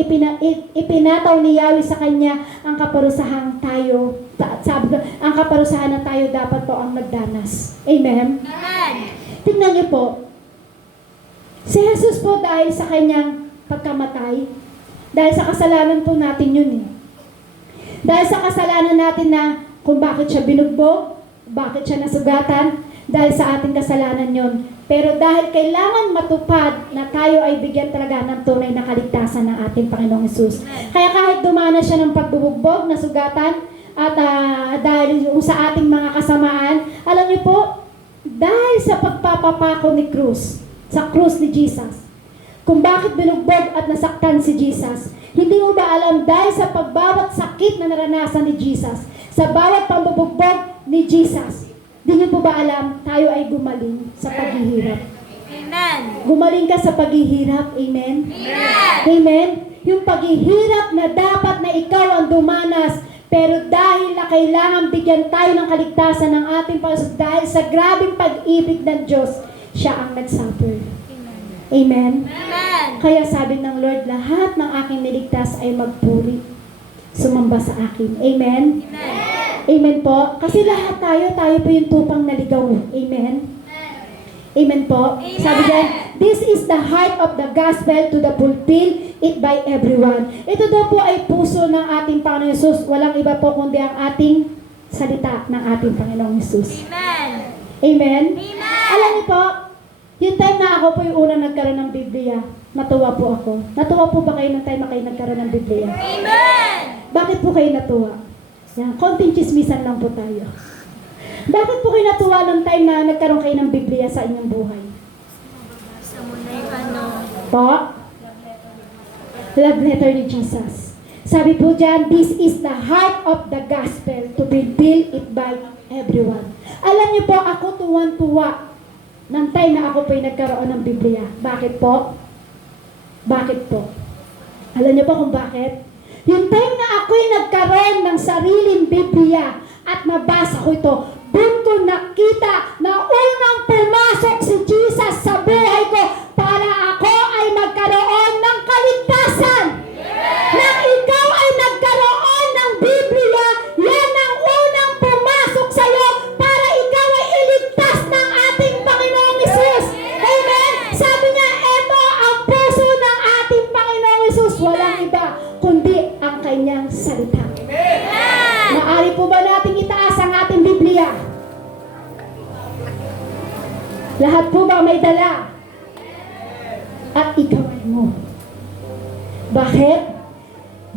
ipinataw ni Yahweh sa kanya ang kaparusahan tayo. Ang kaparusahan na tayo dapat po ang magdanas. Amen? Tingnan niyo po, si Jesus po dahil sa kanyang pagkamatay, dahil sa kasalanan po natin yun eh. Dahil sa kasalanan natin na kung bakit siya binugbog, bakit siya nasugatan, dahil sa ating kasalanan yun. Pero dahil kailangan matupad na tayo ay bigyan talaga ng tunay na kaligtasan ng ating Panginoong Hesus. Kaya kahit dumanas siya ng pagbubugbog, nasugatan, at dahil sa ating mga kasamaan, alam niyo po, dahil sa pagpapapako ni Cruz, sa krus ni Jesus, kung bakit binugbog at nasaktan si Jesus, hindi mo ba alam dahil sa pagbawat sakit na naranasan ni Jesus, sa bawat pambubugbog ni Jesus, hindi niyo po ba alam, tayo ay gumaling sa paghihirap. Amen. Gumaling ka sa paghihirap. Amen? Amen. Amen? Yung paghihirap na dapat na ikaw ang dumanas, pero dahil na kailangan bigyan tayo ng kaligtasan ng ating Panginoon, dahil sa grabing pag-ibig ng Diyos, siya ang nagsuffer. Amen? Amen. Kaya sabi ng Lord, lahat ng aking niligtas ay magpuri sumamba sa akin. Amen? Amen po. Kasi lahat tayo po yung tupang naligaw. Amen? Amen po. Sabi diyan, this is the heart of the gospel to the fulfill it by everyone. Ito daw po ay puso ng ating Panginoon Hesus. Walang iba po kundi ang ating salita ng ating Panginoong Hesus. Amen? Alam niyo po, yung time na ako po yung unang nagkaroon ng Biblia, natuwa po ako. Natuwa po ba kayo ng time na kayo nagkaroon ng Biblia? Bakit po kayo natuwa? Yan, konting chismisan lang po tayo. Bakit po kayo natuwa ng time na nagkaroon kayo ng Biblia sa inyong buhay? Po? Love letter ni Jesus. Sabi po dyan, this is the heart of the gospel to be built it by everyone. Alam niyo po, ako tuwan-tuwa ng time na ako po yung nagkaroon ng Biblia. Bakit po? Bakit po? Alam niyo po kung bakit? Yung time na ako'y nagkaroon ng sariling Biblia at nabasa ko ito, doon ko nakita na unang pumasok si Jesus sa buhay ko para ako ay magkaroon ng kaligtasan. Nang ikaw ay nagkaroon ng Biblia, yan ang unang pumasok sa iyo para ikaw ay iligtas ng ating Panginoong Hesus. Amen? Sabi niya, ito ang puso ng ating Panginoong Hesus. Walang iba kundi ang kanyang salita. Maaari po ba nating itaas ang ating Biblia? Lahat po ba may dala? At ikaway mo. Bakit?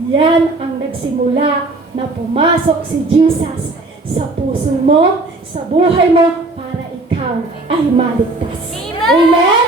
Yan ang nagsimula na pumasok si Jesus sa puso mo, sa buhay mo, para ikaw ay maligtas. Amen?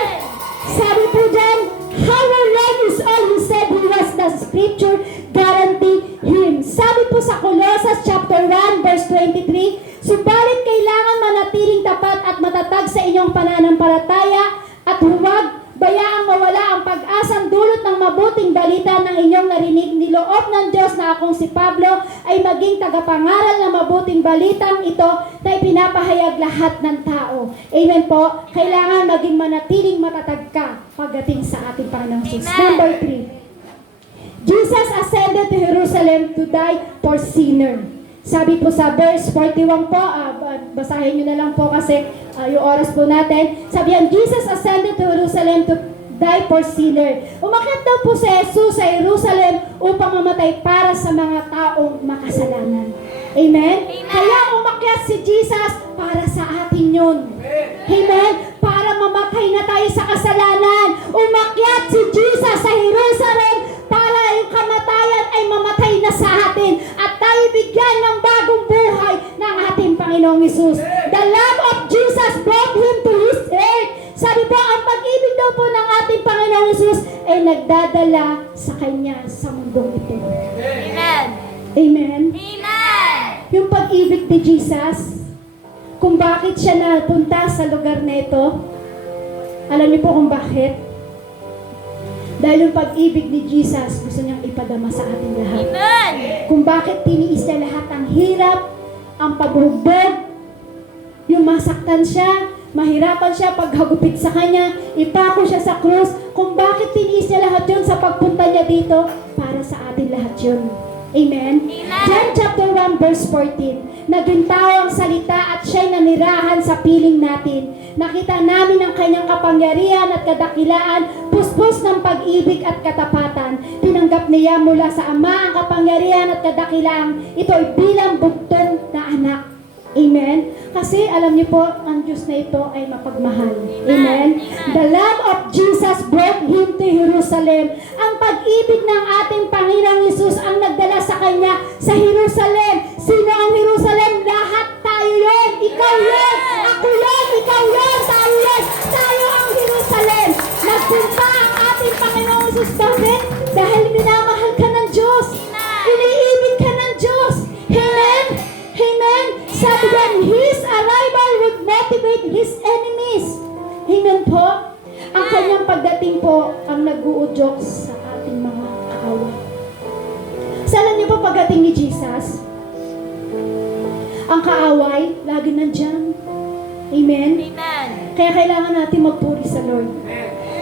Sabi po dyan, our Lord is all He said He was, the Scripture guarantee Him. Sabi po sa Colossus chapter 1 verse 23, subalit kailangan manatiling tapat at matatag sa inyong pananampalataya at huwag bayaang mawala ang pag-asang dulot ng mabuting balita ng inyong narinig. Niloob ng Diyos na akong si Pablo ay maging tagapangaral ng mabuting balitang ito na ipinapahayag lahat ng tao. Amen po. Kailangan maging manatiling matatag ka pagdating sa ating Panginoong Jesus. Number 3. Jesus ascended to Jerusalem to die for sinner. Sabi po sa verse 41 po, basahin nyo na lang po kasi yung oras po natin. Sabi yan, Jesus ascended to Jerusalem to die for sinner. Umakyat daw po si Jesus sa Jerusalem upang mamatay para sa mga taong makasalanan. Amen? Kaya umakyat si Jesus para sa atin yun. Amen? Para mamatay na tayo sa kasalanan. Umakyat si Jesus sa Jerusalem para yung kamatayan ay mamatay na sa atin at tayo bigyan ng bagong buhay ng ating Panginoong Hesus. The love of Jesus brought Him to His earth. Sabi po, ang pag-ibig daw po ng ating Panginoong Hesus ay nagdadala sa Kanya sa mundong ito. Amen. Amen? Amen. Yung pag-ibig ni Jesus, kung bakit siya napunta sa lugar na ito, alam niyo po kung bakit? Dahil yung pag-ibig ni Jesus, gusto niyang ipadama sa ating lahat. Amen. Kung bakit tiniis niya lahat ang hirap, ang paghugbog, yung masaktan siya, mahirapan siya paghagupit sa kanya, ipako siya sa krus, kung bakit tiniis niya lahat yun sa pagpunta niya dito, para sa atin lahat yun. Amen? Amen. John chapter 1 verse 14, naging tao ang salita at siya'y nanirahan sa piling natin. Nakita namin ang kanyang kapangyarihan at kadakilaan, puspos ng pag-ibig at katapatan. Tinanggap niya mula sa Ama ang kapangyarihan at kadakilaan. Ito ay bilang bugtong na anak. Amen? Kasi alam niyo po, ang Diyos na ito ay mapagmahal. Amen? The love of Jesus brought Him to Jerusalem. Ang pag-ibig ng ating Panginoong Hesus ang nagdala sa Kanya sa Jerusalem. Sino ang Jerusalem? Lahat tayo yun. Ikaw yun. Ako yun. Ikaw yun. Tayo yun. Tayo ang Jerusalem. Nagpunta ang ating Panginoong Hesus. Bakit? Dahil minamahal ka ng Diyos. Iniibig ka ng Diyos. Amen? Amen? Sabi yan, His arrival would motivate His enemies. Amen po? Ang kanyang pagdating po ang nag-uudyok sa ating mga kaaway. Sa alam niyo po pagdating ni Jesus, ang kaaway, lagi nandyan. Amen? Amen. Kaya kailangan natin magpuri sa Lord.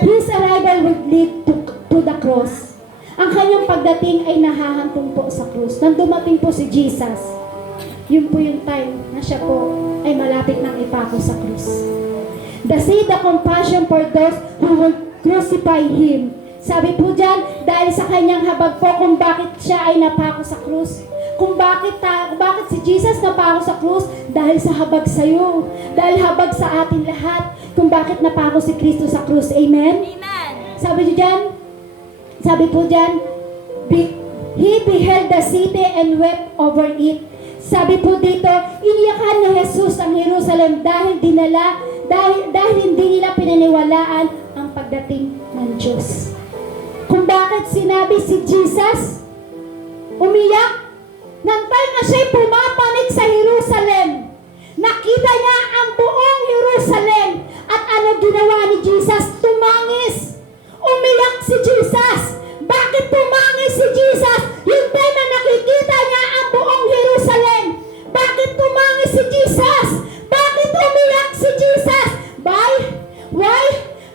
His arrival would lead to the cross. ang kanyang pagdating ay nahahantong po sa krus. Nang dumating po si Jesus, yun po yung time na siya po ay malapit nang ipako sa krus. See the compassion for those who will crucify Him. Sabi po dyan, dahil sa kanyang habag po kung bakit siya ay napako sa krus. Kung bakit si Jesus napako sa krus, dahil sa habag sa iyo, dahil habag sa atin lahat, kung bakit napako si Kristo sa krus. Amen? Amen. Sabi po dyan, He beheld the city and wept over it. Sabi po dito, iniyakan ni Jesus ang Jerusalem dahil hindi nila pinaniwalaan ang pagdating ng Diyos. Kung bakit sinabi si Jesus, umiyak, nang time na siya'y pumapanik sa Jerusalem, nakita niya ang buong Jerusalem, at ano ginawa ni Jesus? Tumangis. Umiyak si Jesus. Bakit tumangis si Jesus? Yung time na nakikita niya ang buong Jerusalem. Bakit tumangis si Jesus? Bakit umiyak si Jesus? Why?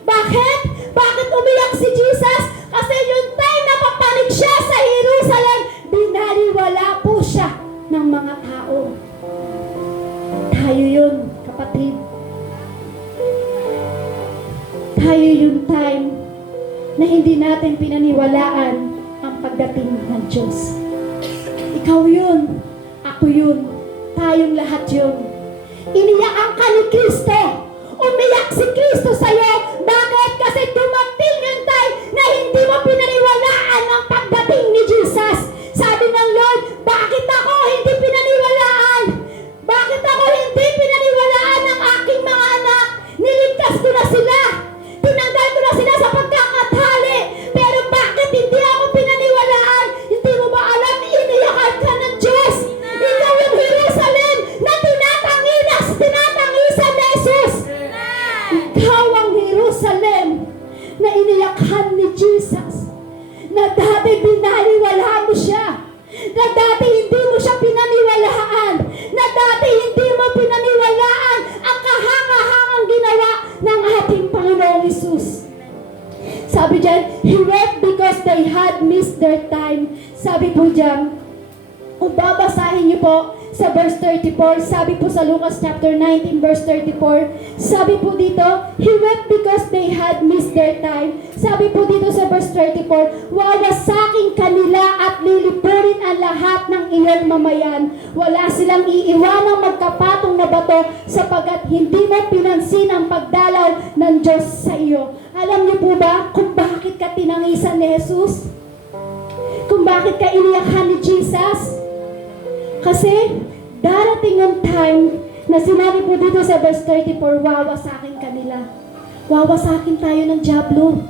Bakit? Bakit umiyak si Jesus? Kasi yung time na papanig siya sa Jerusalem, binaliwala po siya ng mga tao. Tayo yun, kapatid. Tayo yung time na hindi natin pinaniwalaan ang pagdating ng Diyos. Ikaw yun, ako yun, tayong lahat yun. Iniyakan ka ni Kristo. Umiyak si Kristo sa'yo. Bakit? Kasi dumating yung time na hindi mo pinaniwalaan ang pagdating ni Jesus. Sabi ng Lord, bakit ako hindi pinaniwalaan? Bakit ako hindi pinaniwalaan ng aking mga anak? Niligtas ko na sila. Tinanggal ko na sila sa pagkakatali. Pero bakit hindi ako pinaniwalaan? Hindi mo ba alam, iniyakan ka ng Diyos? Ikaw yung Jerusalem na tinatangisan ni Jesus. Ikaw ang Jerusalem na iniyakan ni Jesus. Na dati binaliwala mo siya. Na dati hindi mo siya pinaniwalaan. Na dati hindi mo pinaniwalaan ang kahangahangang ginawa ng ating Panginoong Jesus. Sabi dyan, He wept because they had missed their time. Sabi po dyan, kung babasahin niyo po sa verse 34, sabi po sa Lucas chapter 19 verse 34, sabi po dito, He wept because they had missed their time. Sabi po dito sa verse 34, wawasakin kanila at lilipurin ang lahat ng iyong mamayan. Wala silang iiwanang magkapatong na bato sapagkat hindi mo pinansin ang pagdalaw ng Diyos sa iyo. Alam niyo po ba kung bakit ka tinangisan ni Jesus? Kung bakit ka iniyakan ni Jesus? Kasi darating ang time na sinabi po dito sa verse 34, wawasakin kanila. Wawasakin tayo ng dyablo.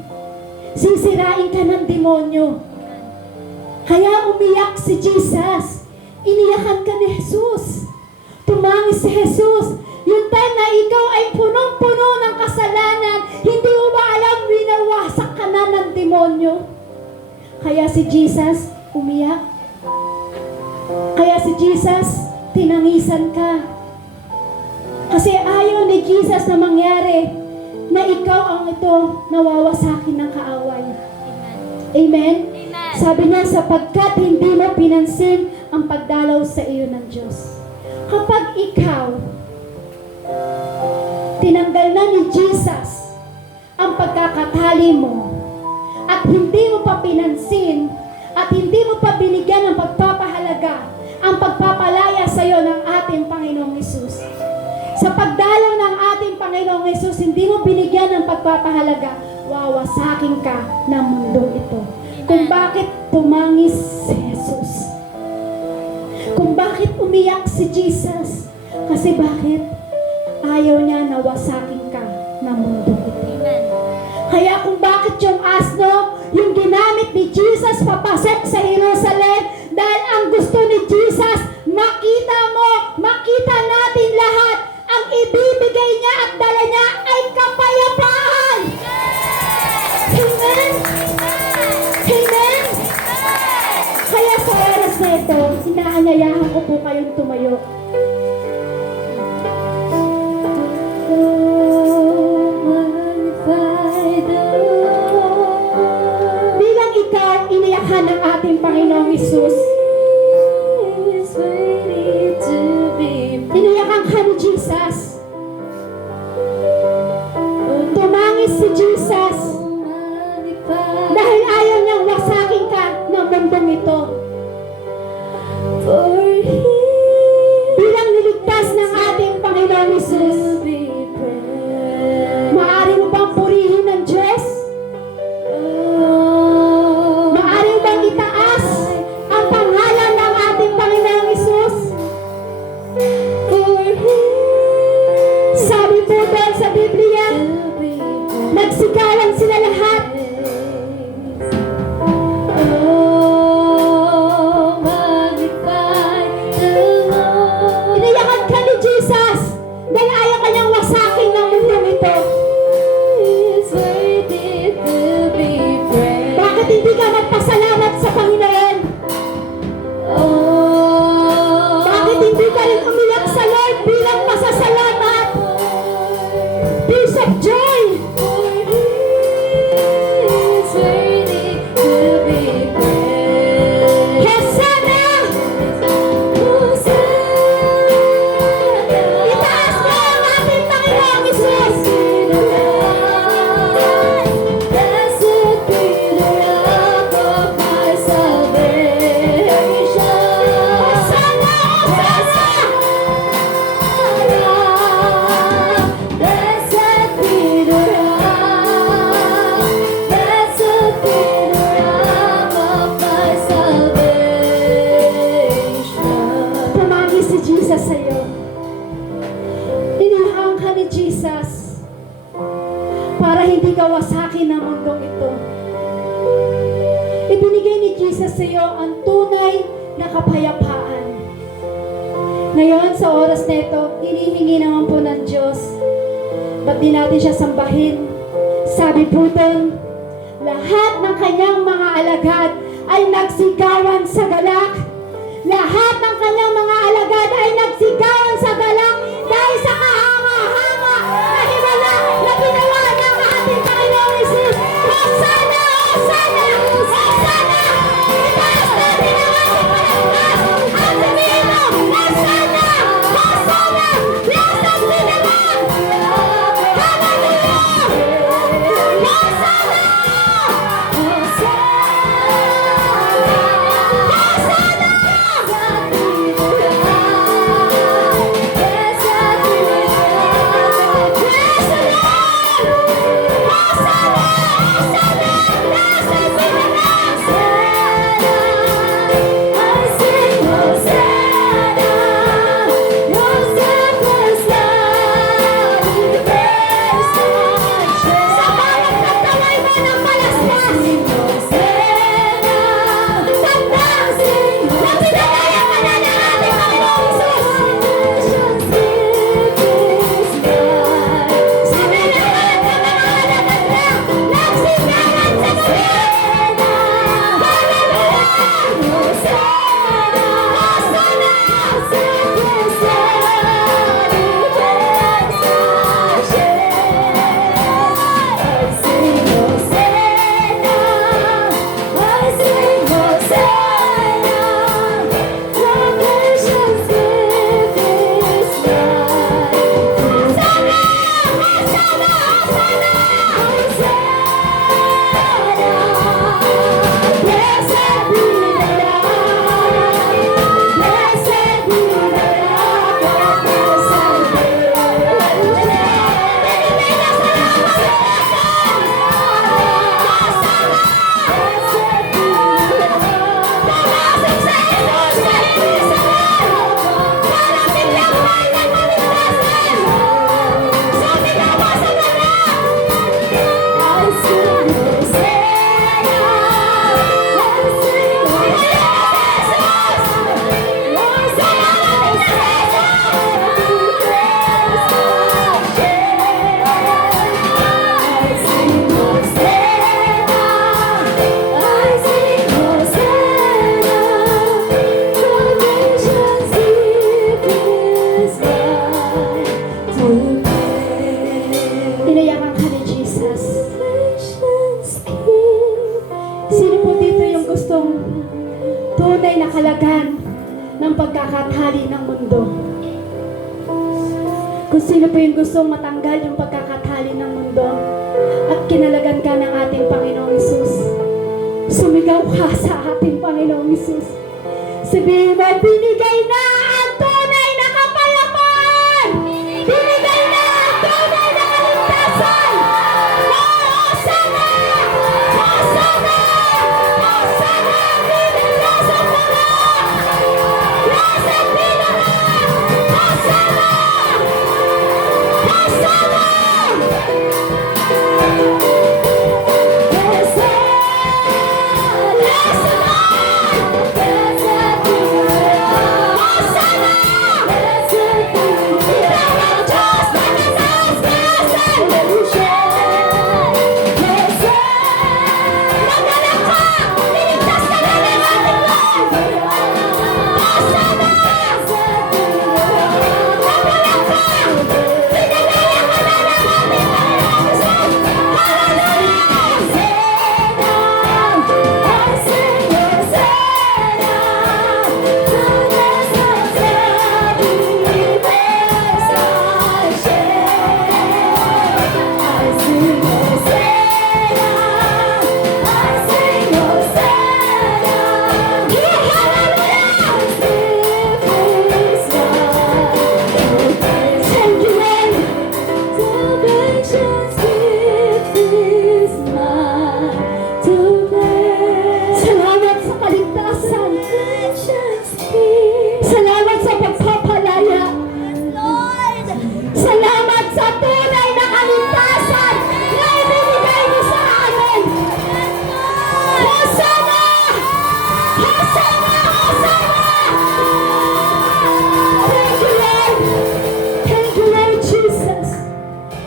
Sisirain ka ng demonyo. Kaya umiyak si Jesus. Iniyakan ka ni Jesus. Tumangis si Jesus. Yung time na ikaw ay punong-puno ng kasalanan, hindi mo ba alam, winawasak ka na ng demonyo. Kaya si Jesus umiyak. Kaya si Jesus, tinangisan ka. Kasi ayaw ni Jesus na mangyari na ikaw ang ito nawawasakin ng kaaway. Amen? Amen. Sabi niya, sapagkat hindi mo pinansin ang pagdalaw sa iyo ng Diyos. Kapag ikaw, tinanggal na ni Jesus ang pagkakatali mo at hindi mo pa pinansin at hindi mo pa binigyan ng pagpapahalaga ang pagpapalaya sa iyo ng ating Panginoong Hesus. Sa pagdalaw ng ating Panginoong Hesus, hindi mo binigyan ng pagpapahalaga, wawasakin ka ng mundong ito. Kung bakit tumangis si Jesus. Kung bakit umiyak si Jesus. Kasi bakit? Ayaw niya na wasakin ka ng mundong ito. Amen. Kaya kung bakit yung asno, yung ginamit ni Jesus papasok sa Jerusalem, dahil ang gusto ni Jesus, makita mo, makita natin lahat, ang ibibigay niya at dala niya ay kapayapaan. Amen? Amen? Kaya sa oras na ito, inaanyayahan ko po kayong tumayo. Bilang ikaw, iniyakan si Jesus dahil ayaw niyang wasakin ka ng mundong ito. For He Bilang niligtas ng ating Panginoon Jesus, will be praised. maaari mo bang purihin ng Diyos? Maaari mo bang itaas ang pangalan ng ating Panginoong Jesus? For He Sabi po doon sa Biblia, will be praised. nagsigawan sila lahat. Oh, magnify the Lord. Inayakan ka ni Jesus dahil ayaw kanyang wasakin ng mundong ito. He's worthy to be praised. Bakit hindi ka magpasalamat sa Panginoon? Oh, Bakit hindi ka rin umiyak sa Lord bilang pasasalamat? Peace of joy! for He is worthy to be praised. Hosanna! Itaas mo ang ating Panginoong Jesus! Blessed be the rock of my salvation. Hosanna! Hosanna! Blessed be the rock. Blessed be the rock of my salvation. Tumagi si Jesus sa iyo. Inilhang ka ni Jesus para hindi ka wasakin ng mundong ito. Ibinigay ni Jesus sa iyo ang tunay na kapayapaan. Ngayon, sa oras na ito, hinihingi naman po ng Diyos. Ba't di natin siya sambahin? Sabi po doon, lahat ng kanyang mga alagad ay nagsigawan sa galak. Lahat ng kanyang mga alagad ay nagsigawan sa galak dahil sa kahanga-hanga na himala na ginawa ng ating Panginoong Jesus. Hosanna! Hosanna! Hosanna! Itaas natin ang ating palagpas at sabihin mo, Hosanna! Hosanna! Blessed be the Lord! Hallelujah! Hosanna! Sa bawat pagtaway mo ng malaslas, tanda na pinagaya ka na ng ating Panginoong Jesus. Sabi na lahat ng mga alagad na nagsigawan sa gabi. Blessed be the Lord. Blessed be the Lord of my salvation. Pinipili sa lahat sa atin. Blessed be the Lord. Pumasok sa Jesus na hindi sa Lord. Para biglang may nagpaligtasan. Sumigaw sa galak. I sing Hosanna, I sing Inayakan ka ni Jesus. Sino po dito yung gustong tunay na kalagan ng pagkakatali ng mundo? Kung sino po yung gustong matanggal yung pagkakatali ng mundo at kinalagan ka ng ating Panginoong Hesus. Sumigaw ka sa ating Panginoong Hesus. Sabihin mo, binigay na ang tunay na kapayapaan! Binigay na ang tunay na kaligtasan! Hosana! Hosana! Hosana! Binigyasan na na! Blessed be the Lord! Hosana! Hosana! Salamat sa kaligtasan. Salamat sa pagpapalaya. Salamat sa tunay na kaligtasan na ibinigay mo sa amin. Hosana! Hosana! Hosana! Thank you, Lord. Thank you, Lord Jesus.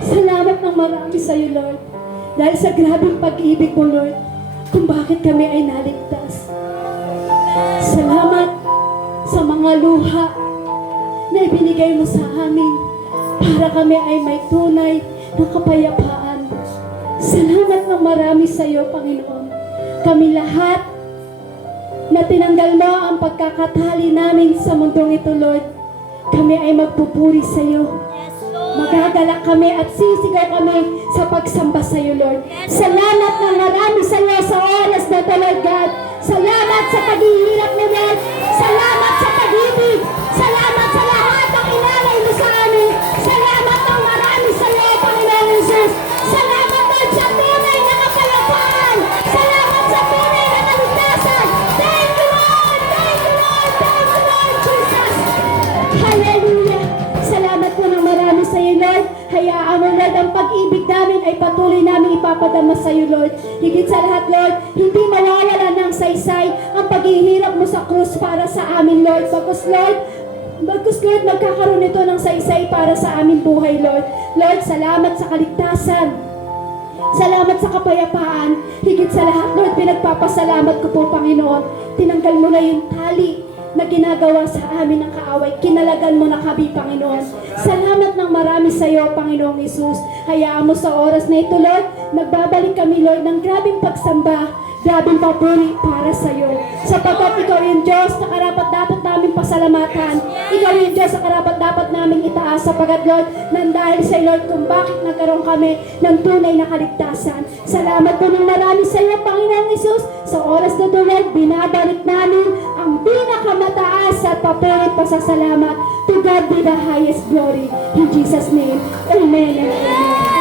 Salamat ng marami sa iyo, Lord. Dahil sa grabing pag-ibig mo, Lord, kung bakit kami ay naligtas. Salamat sa mga luha na ibinigay mo sa amin para kami ay may tunay na kapayapaan. Salamat ng marami sa iyo, Panginoon. Kami lahat na tinanggal mo ang pagkakatali namin sa mundong ito, Lord, kami ay magpupuri sa iyo. Magagalak kami at sisigaw kami sa pagsamba sa iyo, Lord. Salamat ng marami sa iyo sa oras na ito, Lord God. Salamat sa paghihirap ni Lord. Salamat sa pag-ibig. Salamat sa lahat ng inalay mo sa amin. Salamat ng marami sa iyo, Panginoon Jesus. Salamat, Lord, sa tunay na kapayapaan. Salamat sa tunay na kaligtasan. Thank you, Lord. Thank you, Lord. Thank you, Lord Jesus. Hallelujah. Salamat po ng marami sa iyo, Lord. Hayaan mo, Lord, ang pag-ibig namin ay patuloy namin ipapadama sa iyo, Lord. Higit sa lahat, Lord, hindi mawawala ng saysay ang paghihirap mo sa krus para sa amin, Lord. Bagkus, Lord, magkakaroon ito ng saysay para sa aming buhay, Lord. Lord, salamat sa kaligtasan. Salamat sa kapayapaan. Higit sa lahat, Lord, pinagpapasalamat ko po, Panginoon. Tinanggal mo na yung tali na ginagawa sa amin ng kaaway. Kinalagan mo na kami, Panginoon. Salamat ng marami sa iyo, Panginoong Hesus. Hayaan mo sa oras na ito, Lord, nagbabalik kami, Lord, ng grabing pagsamba, grabing papuri para sa iyo. Sapagkat ikaw yung Diyos na karapat-dapat namin pasalamatan. Ikaw yung Diyos na karapat-dapat namin itaas. Sapagkat, Lord, nang dahil sa iyo, Lord, kung bakit nagkaroon kami ng tunay na kaligtasan. Salamat po ng marami sa iyo, Panginoong Hesus. Sa oras na ito, Lord, binabalik namin ang pinakamataas at papurit pasasalamat. To God be the highest glory. In Jesus' name, amen and amen.